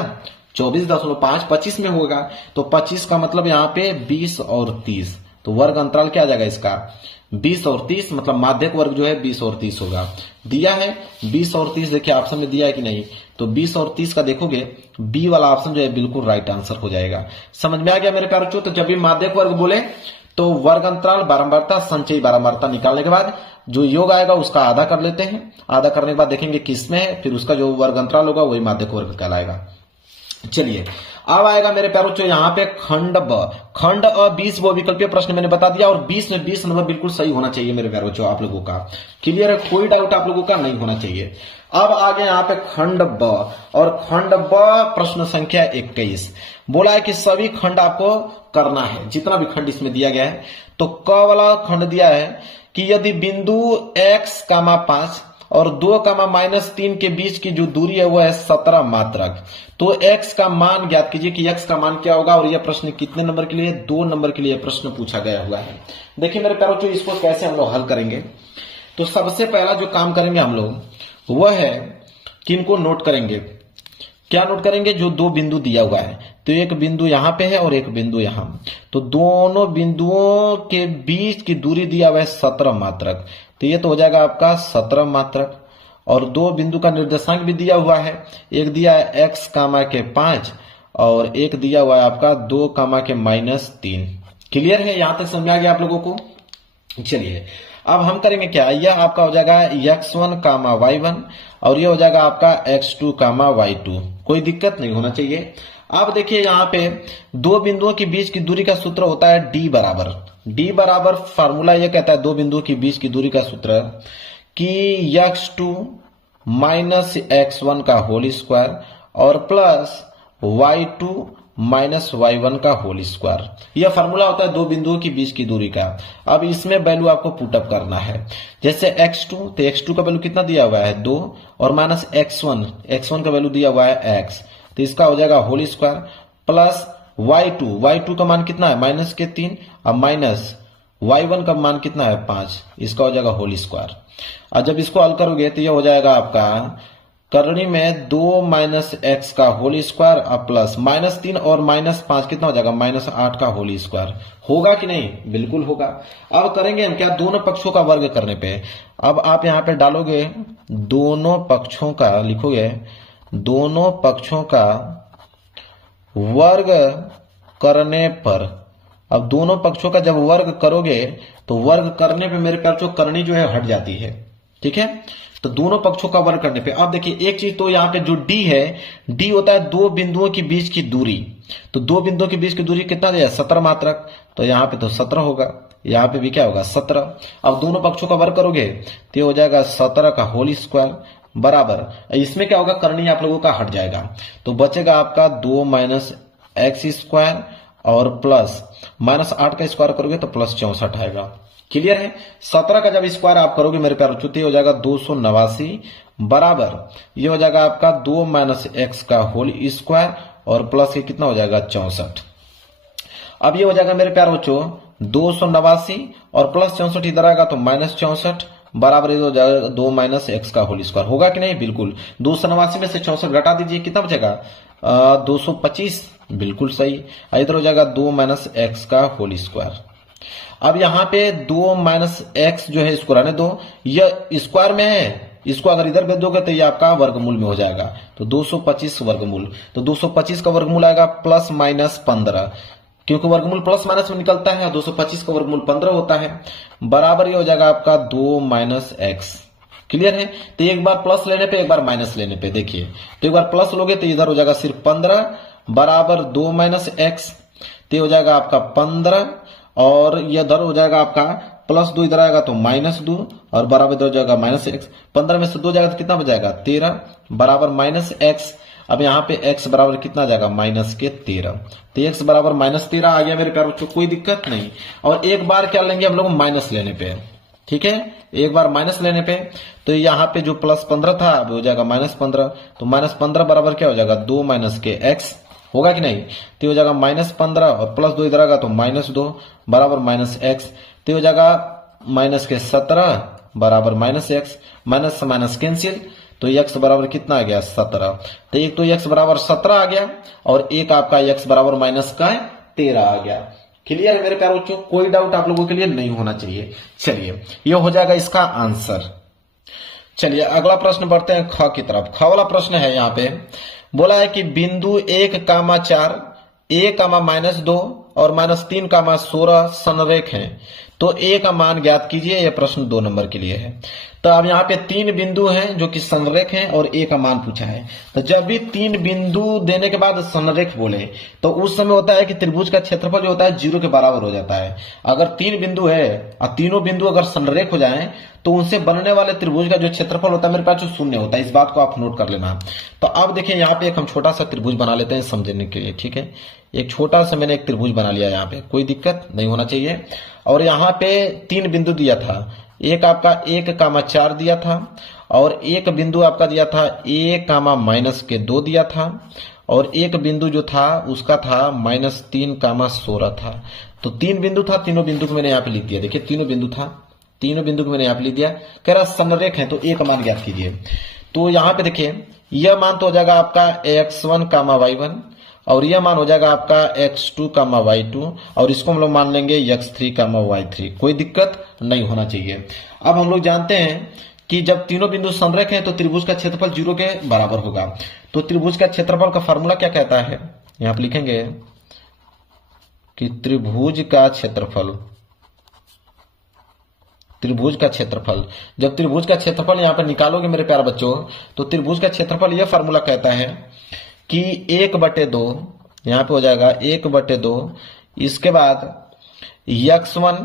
24.5 25 में होगा, तो 25 का मतलब यहाँ पे 20 और 30, तो वर्ग अंतराल क्या आ जाएगा इसका 20 और 30, मतलब माध्यक वर्ग जो है 20 और 30 होगा। दिया है 20 और 30, देखिए ऑप्शन में दिया है कि नहीं, तो 20 और 30 का देखोगे बी वाला ऑप्शन जो है बिल्कुल राइट आंसर हो जाएगा। समझ में आ गया मेरे प्यारे बच्चों। तो जब भी माध्यक वर्ग बोले तो वर्ग अंतराल, बारंबारता, संचयी बारंबारता निकालने के बाद जो योग आएगा उसका आधा कर लेते हैं, आधा करने के बाद देखेंगे किस में है, फिर उसका जो वर्ग अंतराल होगा वही माध्यक वर्ग कहलाएगा। चलिए अब आएगा मेरे प्यारे बच्चों यहाँ पे खंड खंड 20 बहुविकल्पीय प्रश्न मैंने बता दिया, और 20 में 20 नंबर बिल्कुल सही होना चाहिए मेरे प्यारे बच्चों आप लोगों का। क्लियर है, कोई डाउट आप लोगों का नहीं होना चाहिए। अब आगे यहाँ पे खंड ब, और खंड ब प्रश्न संख्या 21 बोला है कि सभी खंड आपको करना है, जितना भी खंड इसमें दिया गया है। तो क वाला खंड दिया है कि यदि बिंदु x, 5 और 2, -3 के बीच की जो दूरी है वो है 17 मात्रक, तो x का मान ज्ञात कीजिए कि x का मान क्या होगा। और यह प्रश्न कितने नंबर के लिए, 2 नंबर के लिए प्रश्न पूछा गया हुआ है। देखिए मेरे प्यारे बच्चों इसको कैसे हम लोग हल करेंगे, तो सबसे पहला जो काम करेंगे हम लोग वह है कि इनको नोट करेंगे। क्या नोट करेंगे, जो 2 बिंदु दिया हुआ है, तो एक बिंदु यहां पे है और एक बिंदु यहां, तो दोनों बिंदुओं के बीच की दूरी दिया हुआ है 17 मात्रक, तो ये तो हो जाएगा आपका 17 मात्रक। और 2 बिंदु का निर्देशांक भी दिया हुआ है, एक दिया है x, 5 और एक दिया हुआ है आपका 2, -3। क्लियर है, यहां तक समझ आ गया आप लोगों को। चलिए अब हम करेंगे क्या, यह आपका हो जाएगा x1, y1 और ये हो जाएगा आपका x2, y2। कोई दिक्कत नहीं होना चाहिए। अब देखिए यहाँ पे 2 बिंदुओं के बीच की दूरी का सूत्र होता है d बराबर फार्मूला यह कहता है 2 बिंदुओं के बीच की दूरी का सूत्र कि x2 -x1 का होल स्क्वायर और प्लस y2 -y1 का होल स्क्वायर। यह फार्मूला होता है 2 बिंदुओं के बीच की दूरी का। अब इसमें वैल्यू आपको पुटअप करना है, जैसे x2, तो x2 का वैल्यू कितना दिया हुआ है 2 और -x1 का वैल्यू दिया हुआ है x, तो इसका हो जाएगा होल स्क्वायर प्लस y2 का मान कितना है -3 और माइनस y1 का मान कितना है 5, इसका हो जाएगा होल स्क्वायर। और जब इसको हल करोगे तो यह हो जाएगा आपका करनी में 2 - x का होल स्क्वायर और प्लस -3 और -5 कितना हो जाएगा -8 का होल स्क्वायर। होगा कि नहीं, बिल्कुल होगा। अब करेंगे हम क्या, दोनों पक्षों का वर्ग करने पे। अब आप यहाँ पे डालोगे दोनों पक्षों का, लिखोगे दोनों पक्षों का वर्ग करने पर। अब दोनों पक्षों का जब वर्ग करोगे तो वर्ग करने पे मेरे प्यार करनी जो है हट जाती है, ठीक है। तो दोनों पक्षों का वर्ग करने पे अब देखिए एक चीज, तो यहाँ पे जो d है, d होता है 2 बिंदुओं के बीच की दूरी, तो 2 बिंदुओं के बीच की दूरी कितना दिया 17 मात्रक, तो यहाँ पे तो 17 होगा, यहाँ पे भी क्या होगा 17। अब दोनों पक्षों का वर्ग करोगे तो ये हो जाएगा 17 का होल स्क्वायर बराबर, इसमें क्या होगा करनी आप लोगों का हट जाएगा, तो बचेगा आपका 2 - x स्क्वायर और प्लस -8 का स्क्वायर करोगे तो प्लस 64 आएगा। क्लियर है, 17 का जब स्क्वायर आप करोगे मेरे प्यारे बच्चों हो जाएगा 289 बराबर, ये हो जाएगा आपका 2 - x का होल स्क्वायर और प्लस ये कितना हो जाएगा 64। अब ये हो जाएगा मेरे प्यारे बच्चों 289 और प्लस 64 इधर आएगा तो -64 बराबर ये हो जाएगा 2 - x का होल स्क्वायर। होगा कि नहीं, बिल्कुल। 289 में से 64 घटा दीजिए, कितना बचेगा 225, बिल्कुल सही। इधर हो जाएगा 2 - x का होल स्क्वायर। अब यहाँ पे 2 - x जो है इसको रहने दो, यह स्क्वायर में है, इसको अगर इधर भेज दोगे तो ये आपका वर्गमूल में हो जाएगा, तो 225 वर्गमूल, तो 225 का वर्गमूल आएगा प्लस -15, क्योंकि वर्गमूल प्लस माइनस में निकलता है, 225 का वर्गमूल 15 होता है, बराबर ये हो जाएगा आपका 2 - x। क्लियर है, तो एक बार प्लस लेने पे एक बार माइनस लेने पे, देखिए तो एक बार प्लस लोगे तो इधर हो जाएगा सिर्फ 15 बराबर 2 - x, तो हो जाएगा आपका 15 और ये इधर हो जाएगा आपका प्लस 2 इधर आएगा तो -2 और बराबर 2 जाएगा माइनस एक्स। 15 में से 2 जाएगा तो कितना बच जाएगा 13 बराबर माइनस एक्स। अब यहाँ पे x बराबर कितना जाएगा माइनस के 13। तो x बराबर माइनस 13 आ गया मेरे प्यारे बच्चों, कोई दिक्कत नहीं। और एक बार क्या लेंगे हम लोग माइनस लेने पे, ठीक है, एक बार माइनस लेने पे तो यहाँ पे जो प्लस 15 था अब हो जाएगा माइनस 15। तो माइनस 15 बराबर क्या हो जाएगा 2 माइनस के x, होगा कि नहीं। तो हो जाएगा माइनस 15 और प्लस 2 इधर आएगा तो माइनस 2 बराबर माइनस x। तो हो जाएगा माइनस के 17 बराबर माइनस x। माइनस से माइनस कैंसिल तो x बराबर कितना आ गया 17। तो एक तो x बराबर 17 आ गया और एक आपका x बराबर माइनस का 13 आ गया। क्लियर है मेरे प्यारे बच्चों, कोई डाउट आप लोगों के लिए नहीं होना चाहिए। चलिए ये हो जाएगा इसका आंसर। चलिए अगला प्रश्न बढ़ते हैं ख की तरफ। ख वाला प्रश्न है, यहाँ पे बोला है कि बिंदु 1,4 a,-2 और -3,16 संरेख हैं, तो a का मान ज्ञात कीजिए। यह प्रश्न 2 नंबर के लिए है। तो अब यहाँ पे 3 बिंदु हैं जो कि संरेख हैं और a का मान पूछा है। तो जब भी 3 बिंदु देने के बाद संरेख बोले तो उस समय होता है कि त्रिभुज का क्षेत्रफल जो होता है 0 के बराबर हो जाता है। अगर 3 बिंदु है और तीनों बिंदु अगर संरेख हो जाएं तो उनसे बनने वाले त्रिभुज का जो क्षेत्रफल होता है मेरे पास जो शून्य होता है। इस बात को आप नोट कर लेना। तो अब देखिए यहाँ पे एक हम छोटा सा त्रिभुज बना लेते हैं समझने के लिए, ठीक है। एक छोटा सा मैंने एक त्रिभुज बना लिया, यहाँ पे कोई दिक्कत नहीं होना चाहिए। और यहाँ पे 3 बिंदु दिया था, एक आपका 1,4 दिया था और एक बिंदु आपका दिया था a,-2 दिया था और एक बिंदु जो था उसका था -3,16 था। तो 3 बिंदु था, तीनों बिंदु को मैंने यहाँ पे लिख दिया। देखिए तीनों बिंदु था, तीनों बिंदु को मैंने यहाँ पे लिख दिया। कह रहा संरेख है तो a का मान ज्ञात कीजिए। तो यहाँ पे देखिए यह मान तो हो जाएगा आपका x1, y1 और यह मान हो जाएगा आपका x2, y2 और इसको हम लोग मान लेंगे x3, y3। कोई दिक्कत नहीं होना चाहिए। अब हम लोग जानते हैं कि जब तीनों बिंदु संरेख हैं तो त्रिभुज का क्षेत्रफल 0 के बराबर होगा। तो त्रिभुज का क्षेत्रफल का फार्मूला क्या कहता है, यहाँ पे लिखेंगे कि त्रिभुज का क्षेत्रफल, त्रिभुज का क्षेत्रफल, जब त्रिभुज का क्षेत्रफल यहाँ पर निकालोगे मेरे प्यारे बच्चों तो त्रिभुज का क्षेत्रफल यह फार्मूला कहता है कि 1/2, यहाँ पे हो जाएगा 1/2, इसके बाद x1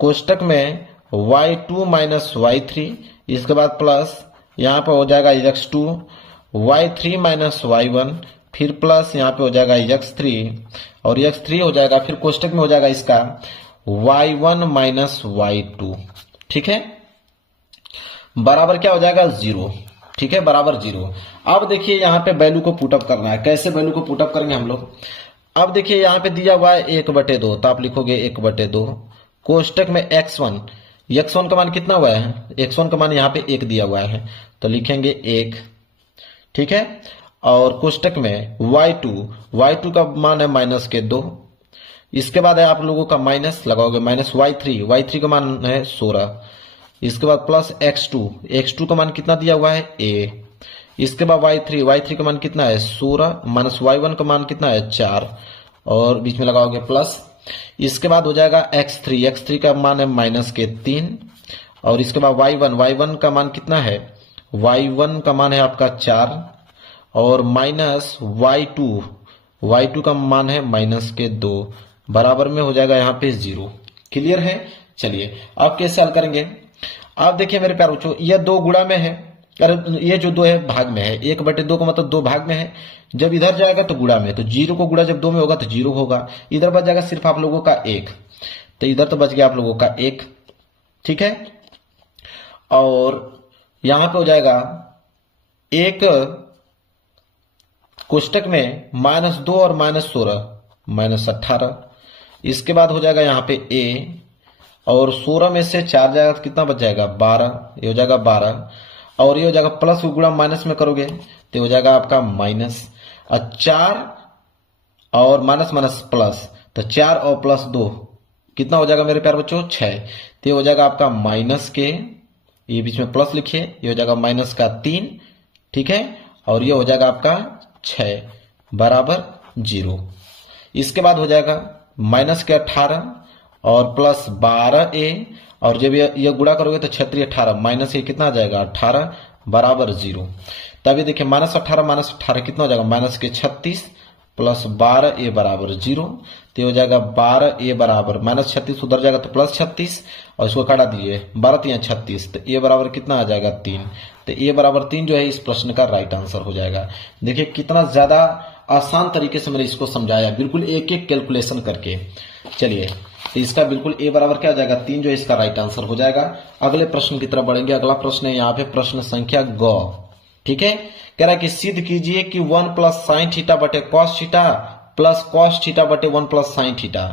कोष्टक में y2 - y3, इसके बाद प्लस यहाँ पे हो जाएगा x2 y3 - y1, फिर प्लस यहाँ पे हो जाएगा x3 और x3 हो जाएगा फिर कोष्टक में हो जाएगा इसका y1 - y2, ठीक है, बराबर क्या हो जाएगा 0, ठीक है, बराबर 0। अब देखिए यहाँ पे वैल्यू को पुटअप करना है। कैसे वैल्यू को पुटअप करेंगे हम लोग, अब देखिए यहाँ पे दिया हुआ है 1/2, तो आप लिखोगे 1/2 कोष्टक में x1 का मान कितना हुआ है, x1 का मान यहाँ पे 1 दिया हुआ है तो लिखेंगे 1, ठीक है। और कोष्टक में y2 का मान है -2, इसके बाद है आप लोगों का माइनस लगाओगे -y3 का मान है 16, इसके बाद प्लस x2 का मान कितना दिया हुआ है a, इसके बाद y3 का मान कितना है 16 माइनस y1 का मान कितना है 4 और बीच में लगाओगे प्लस, इसके बाद हो जाएगा x3 का मान है -3 और इसके बाद y1 का मान कितना है, y1 का मान है आपका 4 और माइनस y2 का मान है -2 बराबर में हो जाएगा यहाँ पे 0। क्लियर है। चलिए अब कैसे हल करेंगे, आप देखिए मेरे प्यारे बच्चों यह 2 गुणा में है, अरे ये जो 2 है भाग में है, 1/2 का मतलब 2 भाग में है। जब इधर जाएगा तो गुणा में, तो 0 को गुणा जब 2 में होगा तो 0 होगा। इधर बच जाएगा सिर्फ आप लोगों का 1, तो इधर तो बच गया आप लोगों का 1, ठीक है। और यहां पे हो जाएगा 1 कोष्टक में -2 और -16 -18, इसके बाद हो जाएगा यहाँ पे a और 16 में से 4 जाएगा तो कितना बच जाएगा 12, ये हो जाएगा 12 और ये हो जाएगा प्लस को गुणा माइनस में करोगे तो हो जाएगा आपका माइनस 4 और माइनस प्लस, तो 4 और प्लस 2 कितना हो जाएगा मेरे प्यारे बच्चों 6, तो ये हो जाएगा आपका माइनस के, ये बीच में प्लस लिखिए, ये हो जाएगा -3, ठीक है, और ये हो जाएगा आपका 6 बराबर 0। इसके बाद हो जाएगा -18 और प्लस 12a और जब ये गुणा करोगे तो 6 × 18 माइनस ये कितना आ जाएगा 18 बराबर 0। तभी देखिए -18 कितना हो जाएगा -36 प्लस 12a बराबर 0। तो ये हो जाएगा 12a बराबर -36 उधर जाएगा तो +36 और इसको काटा दीजिए 12 3 36। तो a बराबर कितना आ जाएगा 3। तो a बराबर 3 जो है इस प्रश्न का राइट आंसर हो जाएगा। देखिए कितना ज्यादा आसान तरीके से मैंने इसको समझाया, बिल्कुल एक एक कैलकुलेशन करके। चलिए तो इसका बिल्कुल a बराबर क्या हो जाएगा 3 जो इसका राइट आंसर हो जाएगा। अगले प्रश्न की तरफ बढ़ेंगे। अगला प्रश्न है यहाँ पे प्रश्न संख्या ग। ठीक है, कह रहा है कि सिद्ध कीजिए कि 1 प्लस साइन थीटा बटे cos theta plus cos theta बटे 1 प्लस साइन थीटा।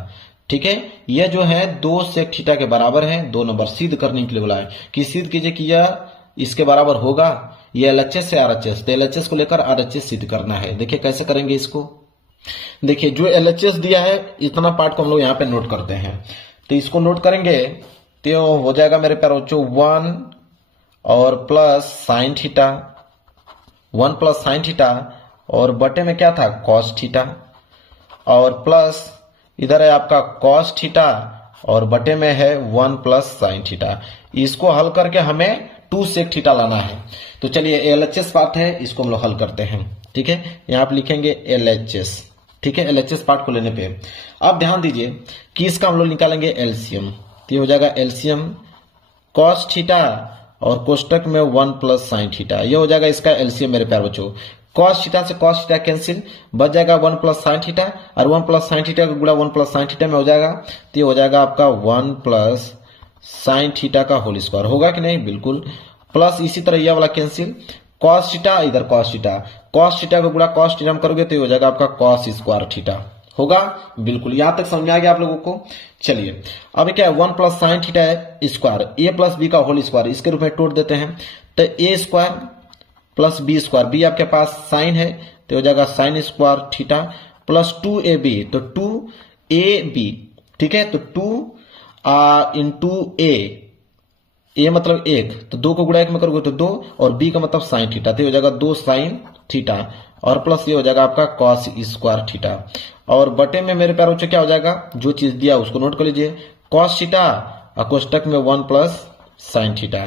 ठीक है, यह जो है 2 सेक थीटा के बराबर है। 2 नंबर सिद्ध करने के लिए बोला है कि सिद्ध कीजिए कि यह इसके बराबर होगा। यह LHS है RHS, तो LHS को लेकर RHS सिद्ध करना है। देखिए कैसे करेंगे इसको। देखिए जो LHS दिया है इतना पार्ट को हम लोग यहाँ पे नोट करते हैं। तो इसको नोट करेंगे तो हो जाएगा मेरे प्यारे बच्चों 1 और plus sine theta, 1 plus sine theta और बटे में क्या था कॉस थीटा और प्लस इधर है आपका कॉस थीटा और बटे में है 1 प्लस साइन थीटा। इसको हल करके हमें 2 सेक थीटा लाना है। तो चलिए LHS पार्ट है, इसको हम लोग हल करते हैं। ठीक है, यहां आप लिखेंगे LHS। ठीक है, LHS पार्ट को लेने पे अब ध्यान दीजिए कि इसका हम लोग निकालेंगे LCM। तो ये हो जाएगा LCM कॉस थीटा और कोष्टक में 1 प्लस साइन थीटा। ये हो जाएगा इसका LCM मेरे प्यारे बच्चों। कॉस थीटा से कॉस थीटा कैंसिल, बच जाएगा 1 प्लस साइन थीटा और 1 प्लस साइन थीटा का गुणा 1 प्लस साइन थीटा में हो जाएगा। तो ये हो जाएगा आपका 1 प्लस साइन थीटा का होल स्क्वायर। होगा कि नहीं, बिल्कुल। प्लस इसी तरह यह वाला कैंसिल, कॉस थीटा इधर कॉस थीटा, कॉस थीटा का गुणा कॉस थीटा में करोगे तो ये हो जाएगा आपका कॉस स्क्वायर थीटा। होगा, बिल्कुल। यहां तक समझ में आ गया आप लोगों को। चलिए अब क्या है 1 प्लस साइन थीटा है स्क्वायर, a प्लस बी का होल स्क्वायर इसके रूप में तोड़ देते हैं। तो a square plus B square, B आपके पास साइन है तो हो जाएगा sine square theta plus 2ab, तो 2ab। ठीक है, तो 2 इंटू ए मतलब 1, तो 2 को गुणा 1 में करोगे तो 2 और b का मतलब साइन थीटा, तो हो जाएगा 2 साइन थीटा और प्लस ये हो जाएगा आपका कॉस स्क्वायर थीटा और बटे में मेरे प्यारे बच्चों क्या हो जाएगा, जो चीज दिया उसको नोट कर लीजिए, कॉस थीटा और कोष्टक में 1 प्लस साइन थीटा।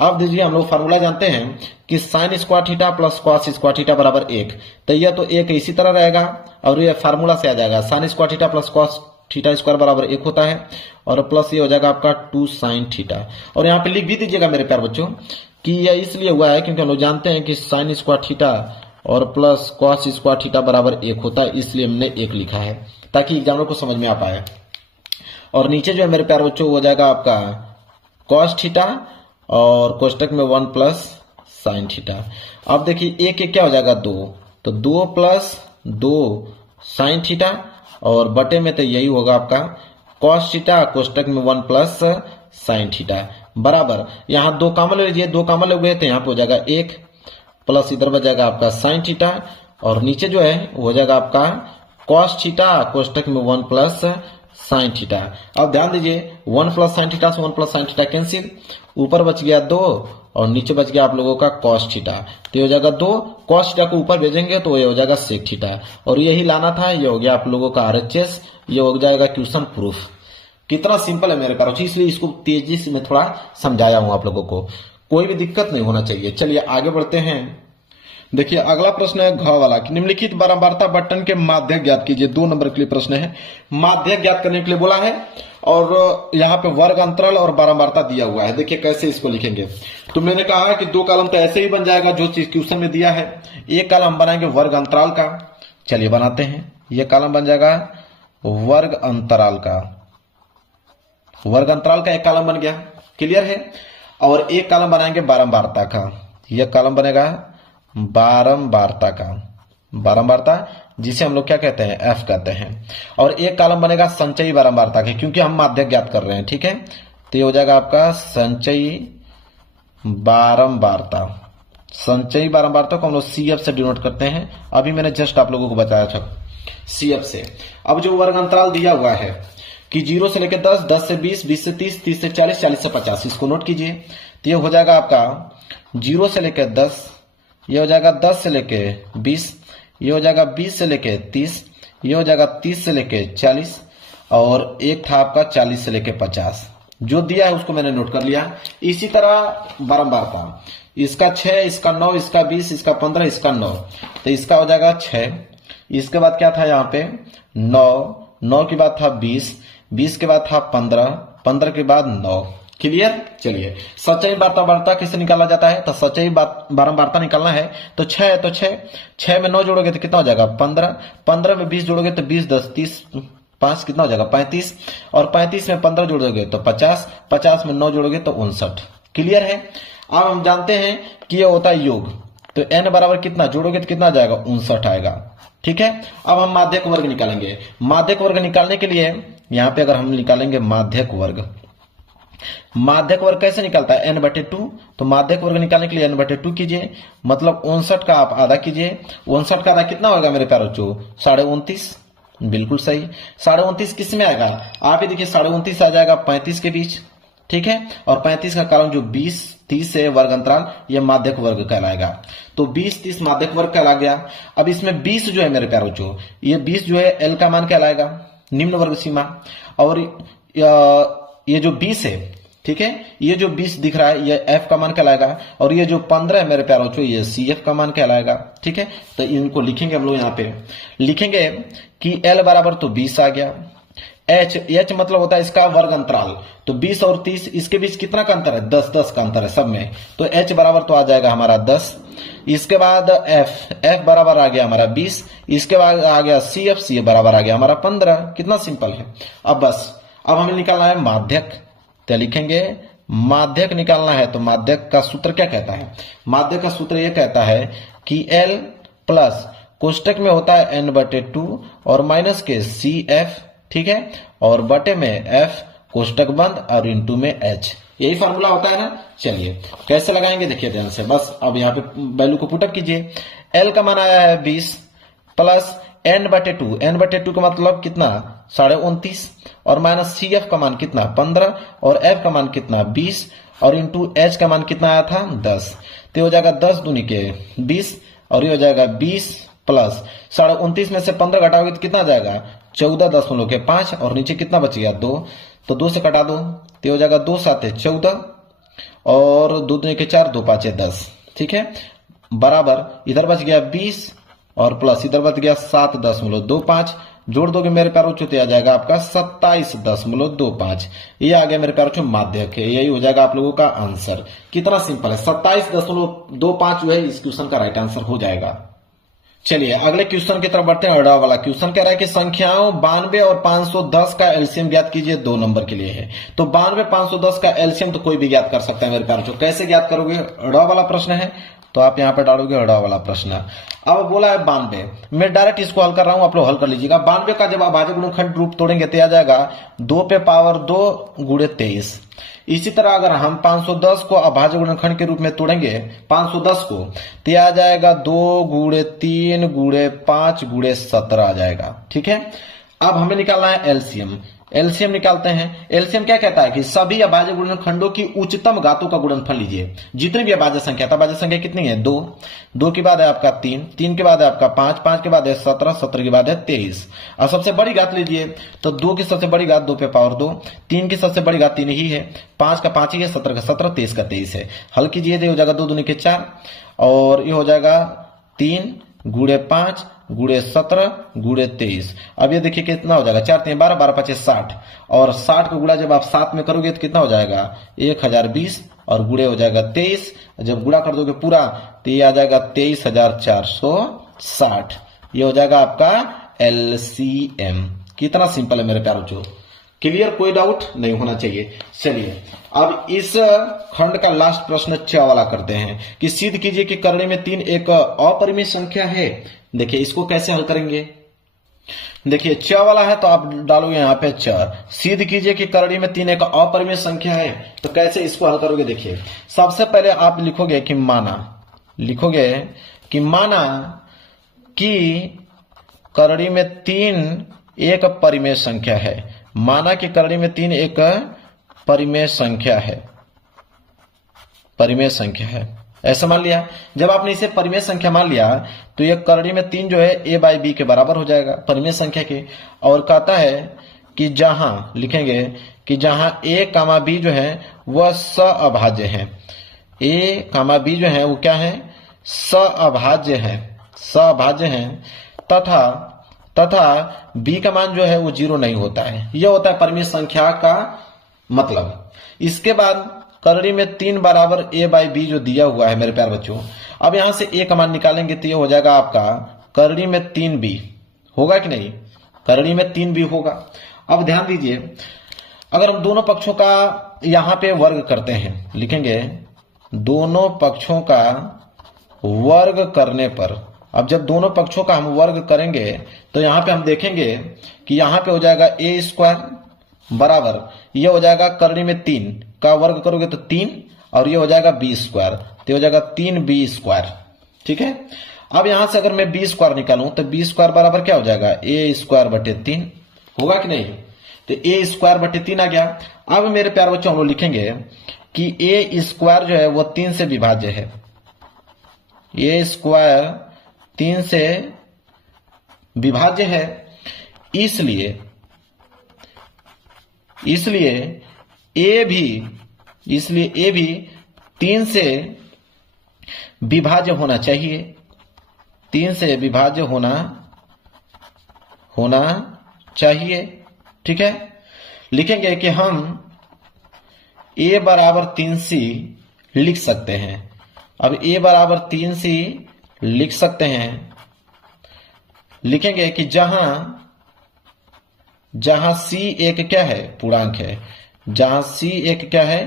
अब दीजिए हम लोग फार्मूला जानते हैं कि sine square theta plus cos square theta बराबर 1। तो यह तो 1 इसी तरह रहेगा और यह फार्मूला से आ जाएगा sine square theta plus cos theta square बराबर 1 होता है और प्लस ये हो जाएगा आपका 2 साइन थीटा। और यहाँ पे लिख भी दीजिएगा मेरे प्यारे बच्चों कि यह इसलिए हुआ है क्योंकि हम लोग जानते हैं कि साइन स्क्वायर थीटा और प्लस कॉस स्क्वायर थीटा बराबर 1 होता है, इसलिए हमने 1 लिखा है ताकि एग्जामिनर को समझ में आ पाए। और नीचे जो है मेरे प्यारे बच्चों हो जाएगा आपका कॉस थीटा और कोष्टक में 1 प्लस साइन थीटा। अब देखिए एक क्या हो जाएगा 2, तो 2 प्लस 2 साइन थीटा और बटे में तो यही होगा आपका कॉस थीटा कोष्टक में 1 प्लस साइन थीटा बराबर, यहाँ 2 कॉमन ले लीजिए, 2 कॉमन ले गए तो यहाँ पे हो जाएगा 1 प्लस इधर बच जाएगा आपका साइन थीटा और नीचे जो है वो हो जाएगा आपका कॉस थीटा कोष्टक में 1 प्लस साइन थीटा। अब ध्यान दीजिए 1 प्लस साइन थीटा से 1 प्लस साइन थीटा कैंसिल, ऊपर बच गया 2 और नीचे बच गया आप लोगों का कॉस थीटा, तो ये हो जाएगा 2, कॉस थीटा को ऊपर भेजेंगे तो ये हो जाएगा सेक थीटा और यही लाना था। ये हो गया आप लोगों का RHS, ये हो जाएगा क्वेश्चन प्रूफ। कितना सिंपल है मेरे प्यारे, इसलिए इसको तेजी से मैं थोड़ा समझाया हूं आप लोगों को, कोई भी दिक्कत नहीं होना चाहिए। चलिए आगे बढ़ते हैं। देखिए अगला प्रश्न है घ वाला कि निम्नलिखित बारंबारता बटन के माध्य ज्ञात कीजिए। 2 नंबर के लिए प्रश्न है, माध्य ज्ञात करने के लिए बोला है और यहाँ पे वर्ग अंतराल और बारंबारता दिया हुआ है। देखिए कैसे इसको लिखेंगे, तो मैंने कहा कि 2 कॉलम तो ऐसे ही बन जाएगा जो चीज क्वेश्चन में दिया है। एक कॉलम हम बनाएंगे वर्ग अंतराल का, चलिए बनाते हैं। ये कॉलम बन जाएगा वर्ग अंतराल का, वर्ग अंतराल का एक कॉलम बन गया, क्लियर है। और एक कॉलम बनाएंगे बारंबारता का, यह कॉलम बनेगा बारंबारता का, बारंबारता जिसे हम लोग क्या कहते हैं F कहते हैं। और एक कॉलम बनेगा संचयी बारंबारता के, क्योंकि हम माध्य ज्ञात कर रहे हैं, ठीक है। तो ये हो जाएगा आपका संचयी बारंबारता। संचयी बारंबारता को हम लोग CF से डिनोट करते हैं, अभी मैंने जस्ट आप लोगों को बताया था CF से। अब जो वर्ग अंतराल दिया हुआ है कि 0 से लेकर 10, 10 से 20, 20 से 30, 30 से 40, 40 से 50, इसको नोट कीजिए। तो ये हो जाएगा आपका 0 से लेकर 10, ये हो जाएगा 10 से लेके 20, ये हो जाएगा 20 से लेके 30, ये हो जाएगा 30 से लेके 40 और एक था आपका 40 से लेके 50। जो दिया है उसको मैंने नोट कर लिया। इसी तरह बारंबारता, इसका 6, इसका 9, इसका 20, इसका 15, इसका 9, तो इसका हो जाएगा 6, इसके बाद क्या था यहाँ पे 9, 9 के बाद था 20, 20 के बाद था 15, 15 के बाद 9। क्लियर। चलिए सच्चाई बारंबारता किसे निकाला जाता है, तो सच्चाई बारंबारता निकालना है तो 6 है, तो 6 में 9 जोड़ोगे तो कितना हो जाएगा 15, 15 में 20 जोड़ोगे तो 20 10 30 5 कितना हो जाएगा 35, और 35 में 15 जोड़ोगे तो 50, 50 में 9 जोड़ोगे तो 59। क्लियर है। अब हम जानते हैं कि ये होता है योग, तो n बराबर कितना जोड़ोगे तो कितना आ जाएगा 59 आएगा। ठीक है। अब हम माध्यक वर्ग निकालेंगे। माध्यक वर्ग निकालने के लिए यहां पे अगर हम निकालेंगे माध्यक वर्ग, माध्यक वर्ग कैसे निकलता है n/2, तो माध्यक वर्ग निकालने के लिए n/2 कीजिए, मतलब 59 का आप आधा कीजिए। 59 का आधा कितना होगा मेरे प्यारे बच्चों 29.5, बिल्कुल सही। 29.5 किस में आएगा, आप ही देखिए 29.5 आ जाएगा 35 के बीच। ठीक है। और 35 का कारण जो 20 30 है वर्ग अंतराल, यह माध्यक वर्ग कहलाएगा। तो 20 30 माध्यक वर्ग कहला गया। अब इसमें 20 जो है मेरे प्यारे बच्चों, ये 20 जो है एल का मान कहलाएगा, निम्न वर्ग सीमा। और ये जो 20 है, ठीक है, ये जो 20 दिख रहा है ये एफ का मान कहलाएगा, और ये जो 15 है मेरे प्यारे बच्चों ये सी एफ का मान कहलाएगा। ठीक है। तो इनको लिखेंगे हम लोग, यहां पे लिखेंगे कि एल बराबर तो 20 आ गया, एच मतलब होता है इसका वर्ग अंतराल, तो 20 और 30 इसके बीच कितना का अंतर है 10 का अंतर है सब में, तो एच बराबर तो आ जाएगा हमारा 10। इसके बाद एफ बराबर आ गया हमारा 20, इसके बाद आ गया सी बराबर आ गया हमारा 15। कितना सिंपल है। अब बस अब हमें निकालना है माध्यक, तो लिखेंगे माध्यक निकालना है, तो माध्यक का सूत्र क्या कहता है, माध्यक का सूत्र यह कहता है कि एल प्लस कोष्टक में होता है n/2 और माइनस के सी एफ, ठीक है, और बटे में एफ कोष्टक बंद और इंटू में एच, यही फॉर्मूला होता है ना। चलिए कैसे लगाएंगे देखिए ध्यान से, बस अब यहाँ पे वैल्यू को पुटअप कीजिए। एल का मान आया है 20 प्लस n/2, n/2 का मतलब कितना 29.5, और माइनस सी एफ का मान कितना 15, और एफ का मान कितना 20, और इंटू एच का मान कितना आया था 10। तो हो जाएगा 10 दूनी के 20, और ये हो जाएगा 20 प्लस 29.5 में से 15 घटाओगे तो कितना आ जाएगा 14.5, और नीचे कितना बच गया 2, तो 2 से कटा दो, तो हो जाएगा 2 7 14, और 2 दूनी के 4, 2 5 10। ठीक है। बराबर इधर बच गया 20 और प्लस इधर बच गया 7.25, जोड़ दोगे मेरे प्यारों तो आ जाएगा आपका 27.25। ये आ गया मेरे प्यारों माध्यक है, यही हो जाएगा आप लोगों का आंसर। कितना सिंपल है, 27.25 जो है इस क्वेश्चन का राइट आंसर हो जाएगा। चलिए अगले क्वेश्चन की तरफ बढ़ते हैं। अड़ा वाला क्वेश्चन कह रहा है कि संख्याओं 92 और 510 का एलसीएम ज्ञात कीजिए, 2 नंबर के लिए है। तो 92 510 का एलसीएम तो कोई भी ज्ञात कर सकता है मेरे प्यारों, कैसे ज्ञात करोगे, अड़ा वाला प्रश्न है, तो आप यहां पे डालोगे अड़ा वाला प्रश्न। अब बोला है 92, मैं डायरेक्ट इसको हल कर रहा हूं, आप लोग हल कर लीजिएगा। 92 का जब अभाज्य गुणनखंड रूप तोड़ेंगे तो आ जाएगा 2 पे पावर 2 गुणे 23। इसी तरह अगर हम 510 को अभाज्य गुणनखंड के रूप में तोड़ेंगे 510 को, तो आ जाएगा 2 गुणे 3 गुणे 5 गुणे 17 आ जाएगा। ठीक है। अब हमें निकालना है एलसीएम। एलसीएम निकालते हैं। एलसीएम क्या कहता है कि सभी अभाज्य गुणनखंडों की उच्चतम घातों का गुणनफल लीजिए, जितनी भी अभाज्य संख्या, अभाज्य संख्या कितनी है 2, 2 के बाद है आपका 3, 3 के बाद है आपका 5, 5 के बाद है 17, 17 के बाद है 23। और सबसे बड़ी घात लीजिए, तो 2 की सबसे बड़ी घात 2 पे पावर 2, 3 की सबसे बड़ी घात 3 ही है, 5 का 5 ही है, 17 का 17, 23 का 23 है। हल कीजिए तो हो जाएगा 2 दूनी के 4, और ये हो जाएगा 3 गुणे 5 गुणे 17 गुणे 23। अब ये देखिए कितना हो जाएगा 4 3 12, 12 5 60, और 60 का गुणा जब आप 7 में करोगे तो कितना हो जाएगा 1020, और गुणे हो जाएगा 23। जब गुणा कर दोगे पूरा तो ये आ जाएगा 23,460। ये हो जाएगा आपका एलसीएम। कितना सिंपल है मेरे प्यारे बच्चों, क्लियर, कोई डाउट नहीं होना चाहिए। चलिए अब इस खंड का लास्ट प्रश्न 6 वाला करते हैं कि सिद्ध कीजिए कि करणी में 3 एक अपरिमेय संख्या है। देखिए इसको कैसे हल करेंगे, देखिए 6 वाला है तो आप डालोगे यहां पे 4। सिद्ध कीजिए कि करणी में 3 एक अपरिमेय संख्या है, तो कैसे इसको हल करोगे। देखिए सबसे पहले आप लिखोगे कि माना कि करणी में 3 एक परिमेय संख्या है। माना कि करणी में 3 एक परिमेय संख्या है, ऐसा मान लिया। जब आपने इसे परिमेय संख्या मान लिया तो ये करणी में 3 जो है a बाई बी के बराबर हो जाएगा परिमेय संख्या के। और कहता है कि जहां लिखेंगे कि जहां a कामा b जो है वह सअभाज्य है, a कामा b जो है वो क्या है सअभाज्य है, तथा तथा b का मान जो है वो 0 नहीं होता है। यह होता है परिमेय संख्या का मतलब। इसके बाद करड़ी में 3 बराबर a बाई बी जो दिया हुआ है मेरे प्यारे बच्चों, अब यहां से a का मान निकालेंगे तो यह हो जाएगा आपका करड़ी में 3b होगा कि नहीं, करड़ी में 3b होगा। अब ध्यान दीजिए, अगर हम दोनों पक्षों का यहां पे वर्ग करते हैं, लिखेंगे दोनों पक्षों का वर्ग करने पर, अब जब दोनों पक्षों का हम वर्ग करेंगे तो यहां पे हम देखेंगे कि यहां पे हो जाएगा a स्क्वायर बराबर, ये हो जाएगा करड़ी में 3 का वर्ग करोगे तो 3 और ये हो जाएगा b स्क्वायर, तो हो जाएगा 3b स्क्वायर। ठीक है, अब यहां से अगर मैं b स्क्वायर निकालूं तो b स्क्वायर बराबर क्या हो जाएगा a स्क्वायर बटे 3 होगा कि नहीं, तो a स्क्वायर बटे 3 आ गया। अब मेरे प्यारे बच्चों हम लोग लिखेंगे कि a स्क्वायर जो है वो 3 से विभाज्य है, a स्क्वायर 3 से विभाज्य है, इसलिए a भी 3 से विभाज्य होना चाहिए, 3 से विभाज्य होना चाहिए। ठीक है, लिखेंगे कि हम a बराबर 3c लिख सकते हैं। अब a बराबर 3c लिख सकते हैं, लिखेंगे कि जहां c एक क्या है पूर्णांक है, जहां c एक क्या है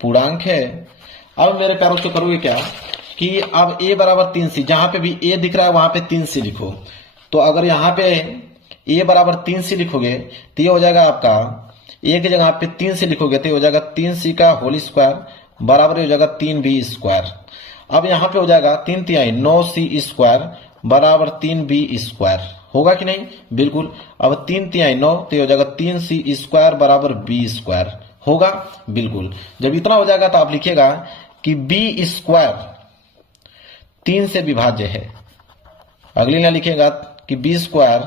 पूर्णांक है। अब मेरे प्यारों से करोगे क्या कि अब a बराबर 3c, जहां पे भी a दिख रहा है वहां पे 3c लिखो। तो अगर यहां पे a बराबर 3c लिखोगे तो ये हो जाएगा आपका a की जगह पे 3c लिखोगे तो ये हो जाएगा 3c का होल स्क्वायर बराबर हो जाएगा 3b स्क्वायर। अब यहां पे हो जाएगा 3 तिहाई 9c स्क्वायर बराबर 3b स्क्वायर होगा कि नहीं, बिल्कुल। अब 3 तिहाई 9 तो हो जाएगा 3c स्क्वायर बराबर b स्क्वायर होगा, बिल्कुल। जब इतना हो जाएगा तो आप लिखिएगा कि b स्क्वायर 3 से विभाज्य है। अगली लाइन लिखिएगा कि b स्क्वायर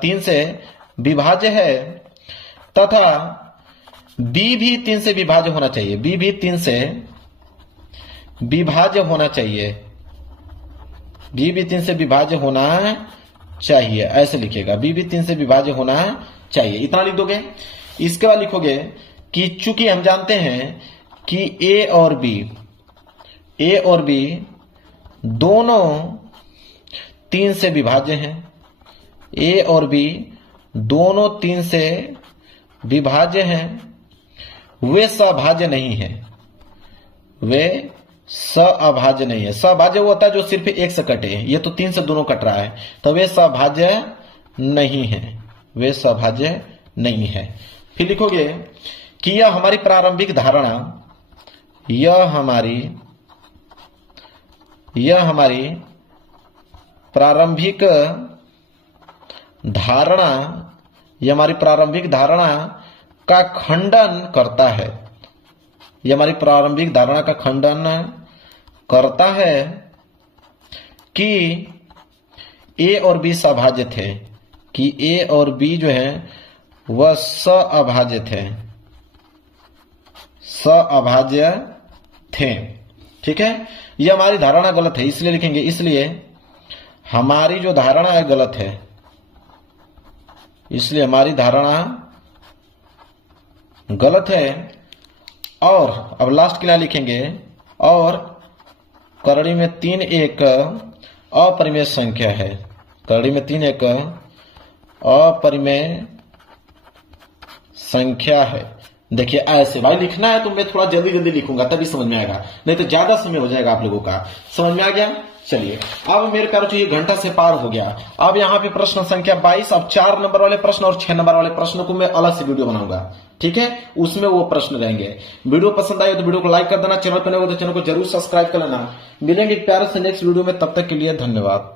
3 से विभाज्य है तथा b भी 3 से विभाज्य होना चाहिए, b भी 3 से विभाज्य होना चाहिए, b भी 3 से विभाज्य होना चाहिए, ऐसे लिखेगा b भी 3 से विभाज्य होना चाहिए, इतना लिख दोगे। इसके बाद लिखोगे कि चूंकि हम जानते हैं कि a और b दोनों 3 से विभाज्य हैं, a और b दोनों 3 से विभाज्य हैं, वे सभाज्य नहीं है, वे सभाज्य नहीं है। सभाज्य वो होता है जो सिर्फ एक से कटे, ये तो 3 से दोनों कट रहा है, तो वे सभाज्य नहीं है, वे सभाज्य नहीं है। फिर लिखोगे कि यह हमारी प्रारंभिक धारणा, यह हमारी प्रारंभिक धारणा का खंडन करता है, यह हमारी प्रारंभिक धारणा का खंडन करता है कि a और b सभाज्य थे, कि a और b जो है वह सअभाज्य थे। ठीक है, यह हमारी धारणा गलत है, इसलिए लिखेंगे इसलिए हमारी जो धारणा है गलत है, इसलिए हमारी धारणा गलत है। और अब लास्ट की लाइन लिखेंगे, और करड़ी में 3 एक अपरिमेय संख्या है, करड़ी में 3 एक अपरिमेय संख्या है। देखिए ऐसे भाई लिखना है तो मैं थोड़ा जल्दी जल्दी लिखूंगा तभी समझ में आएगा, नहीं तो ज्यादा समय हो जाएगा आप लोगों का। समझ में आ गया? चलिए अब मेरे प्यारों ये घंटा से पार हो गया। अब यहाँ पे प्रश्न संख्या 22, अब 4 नंबर वाले प्रश्न और 6 नंबर वाले प्रश्नों को मैं अलग से वीडियो बनाऊंगा, ठीक है, उसमें वो प्रश्न रहेंगे। वीडियो पसंद आए तो वीडियो को लाइक कर देना, चैनल पर नए हो तो चैनल को जरूर सब्सक्राइब कर लेना। मिलेंगे प्यारे से नेक्स्ट वीडियो में, तब तक के लिए धन्यवाद।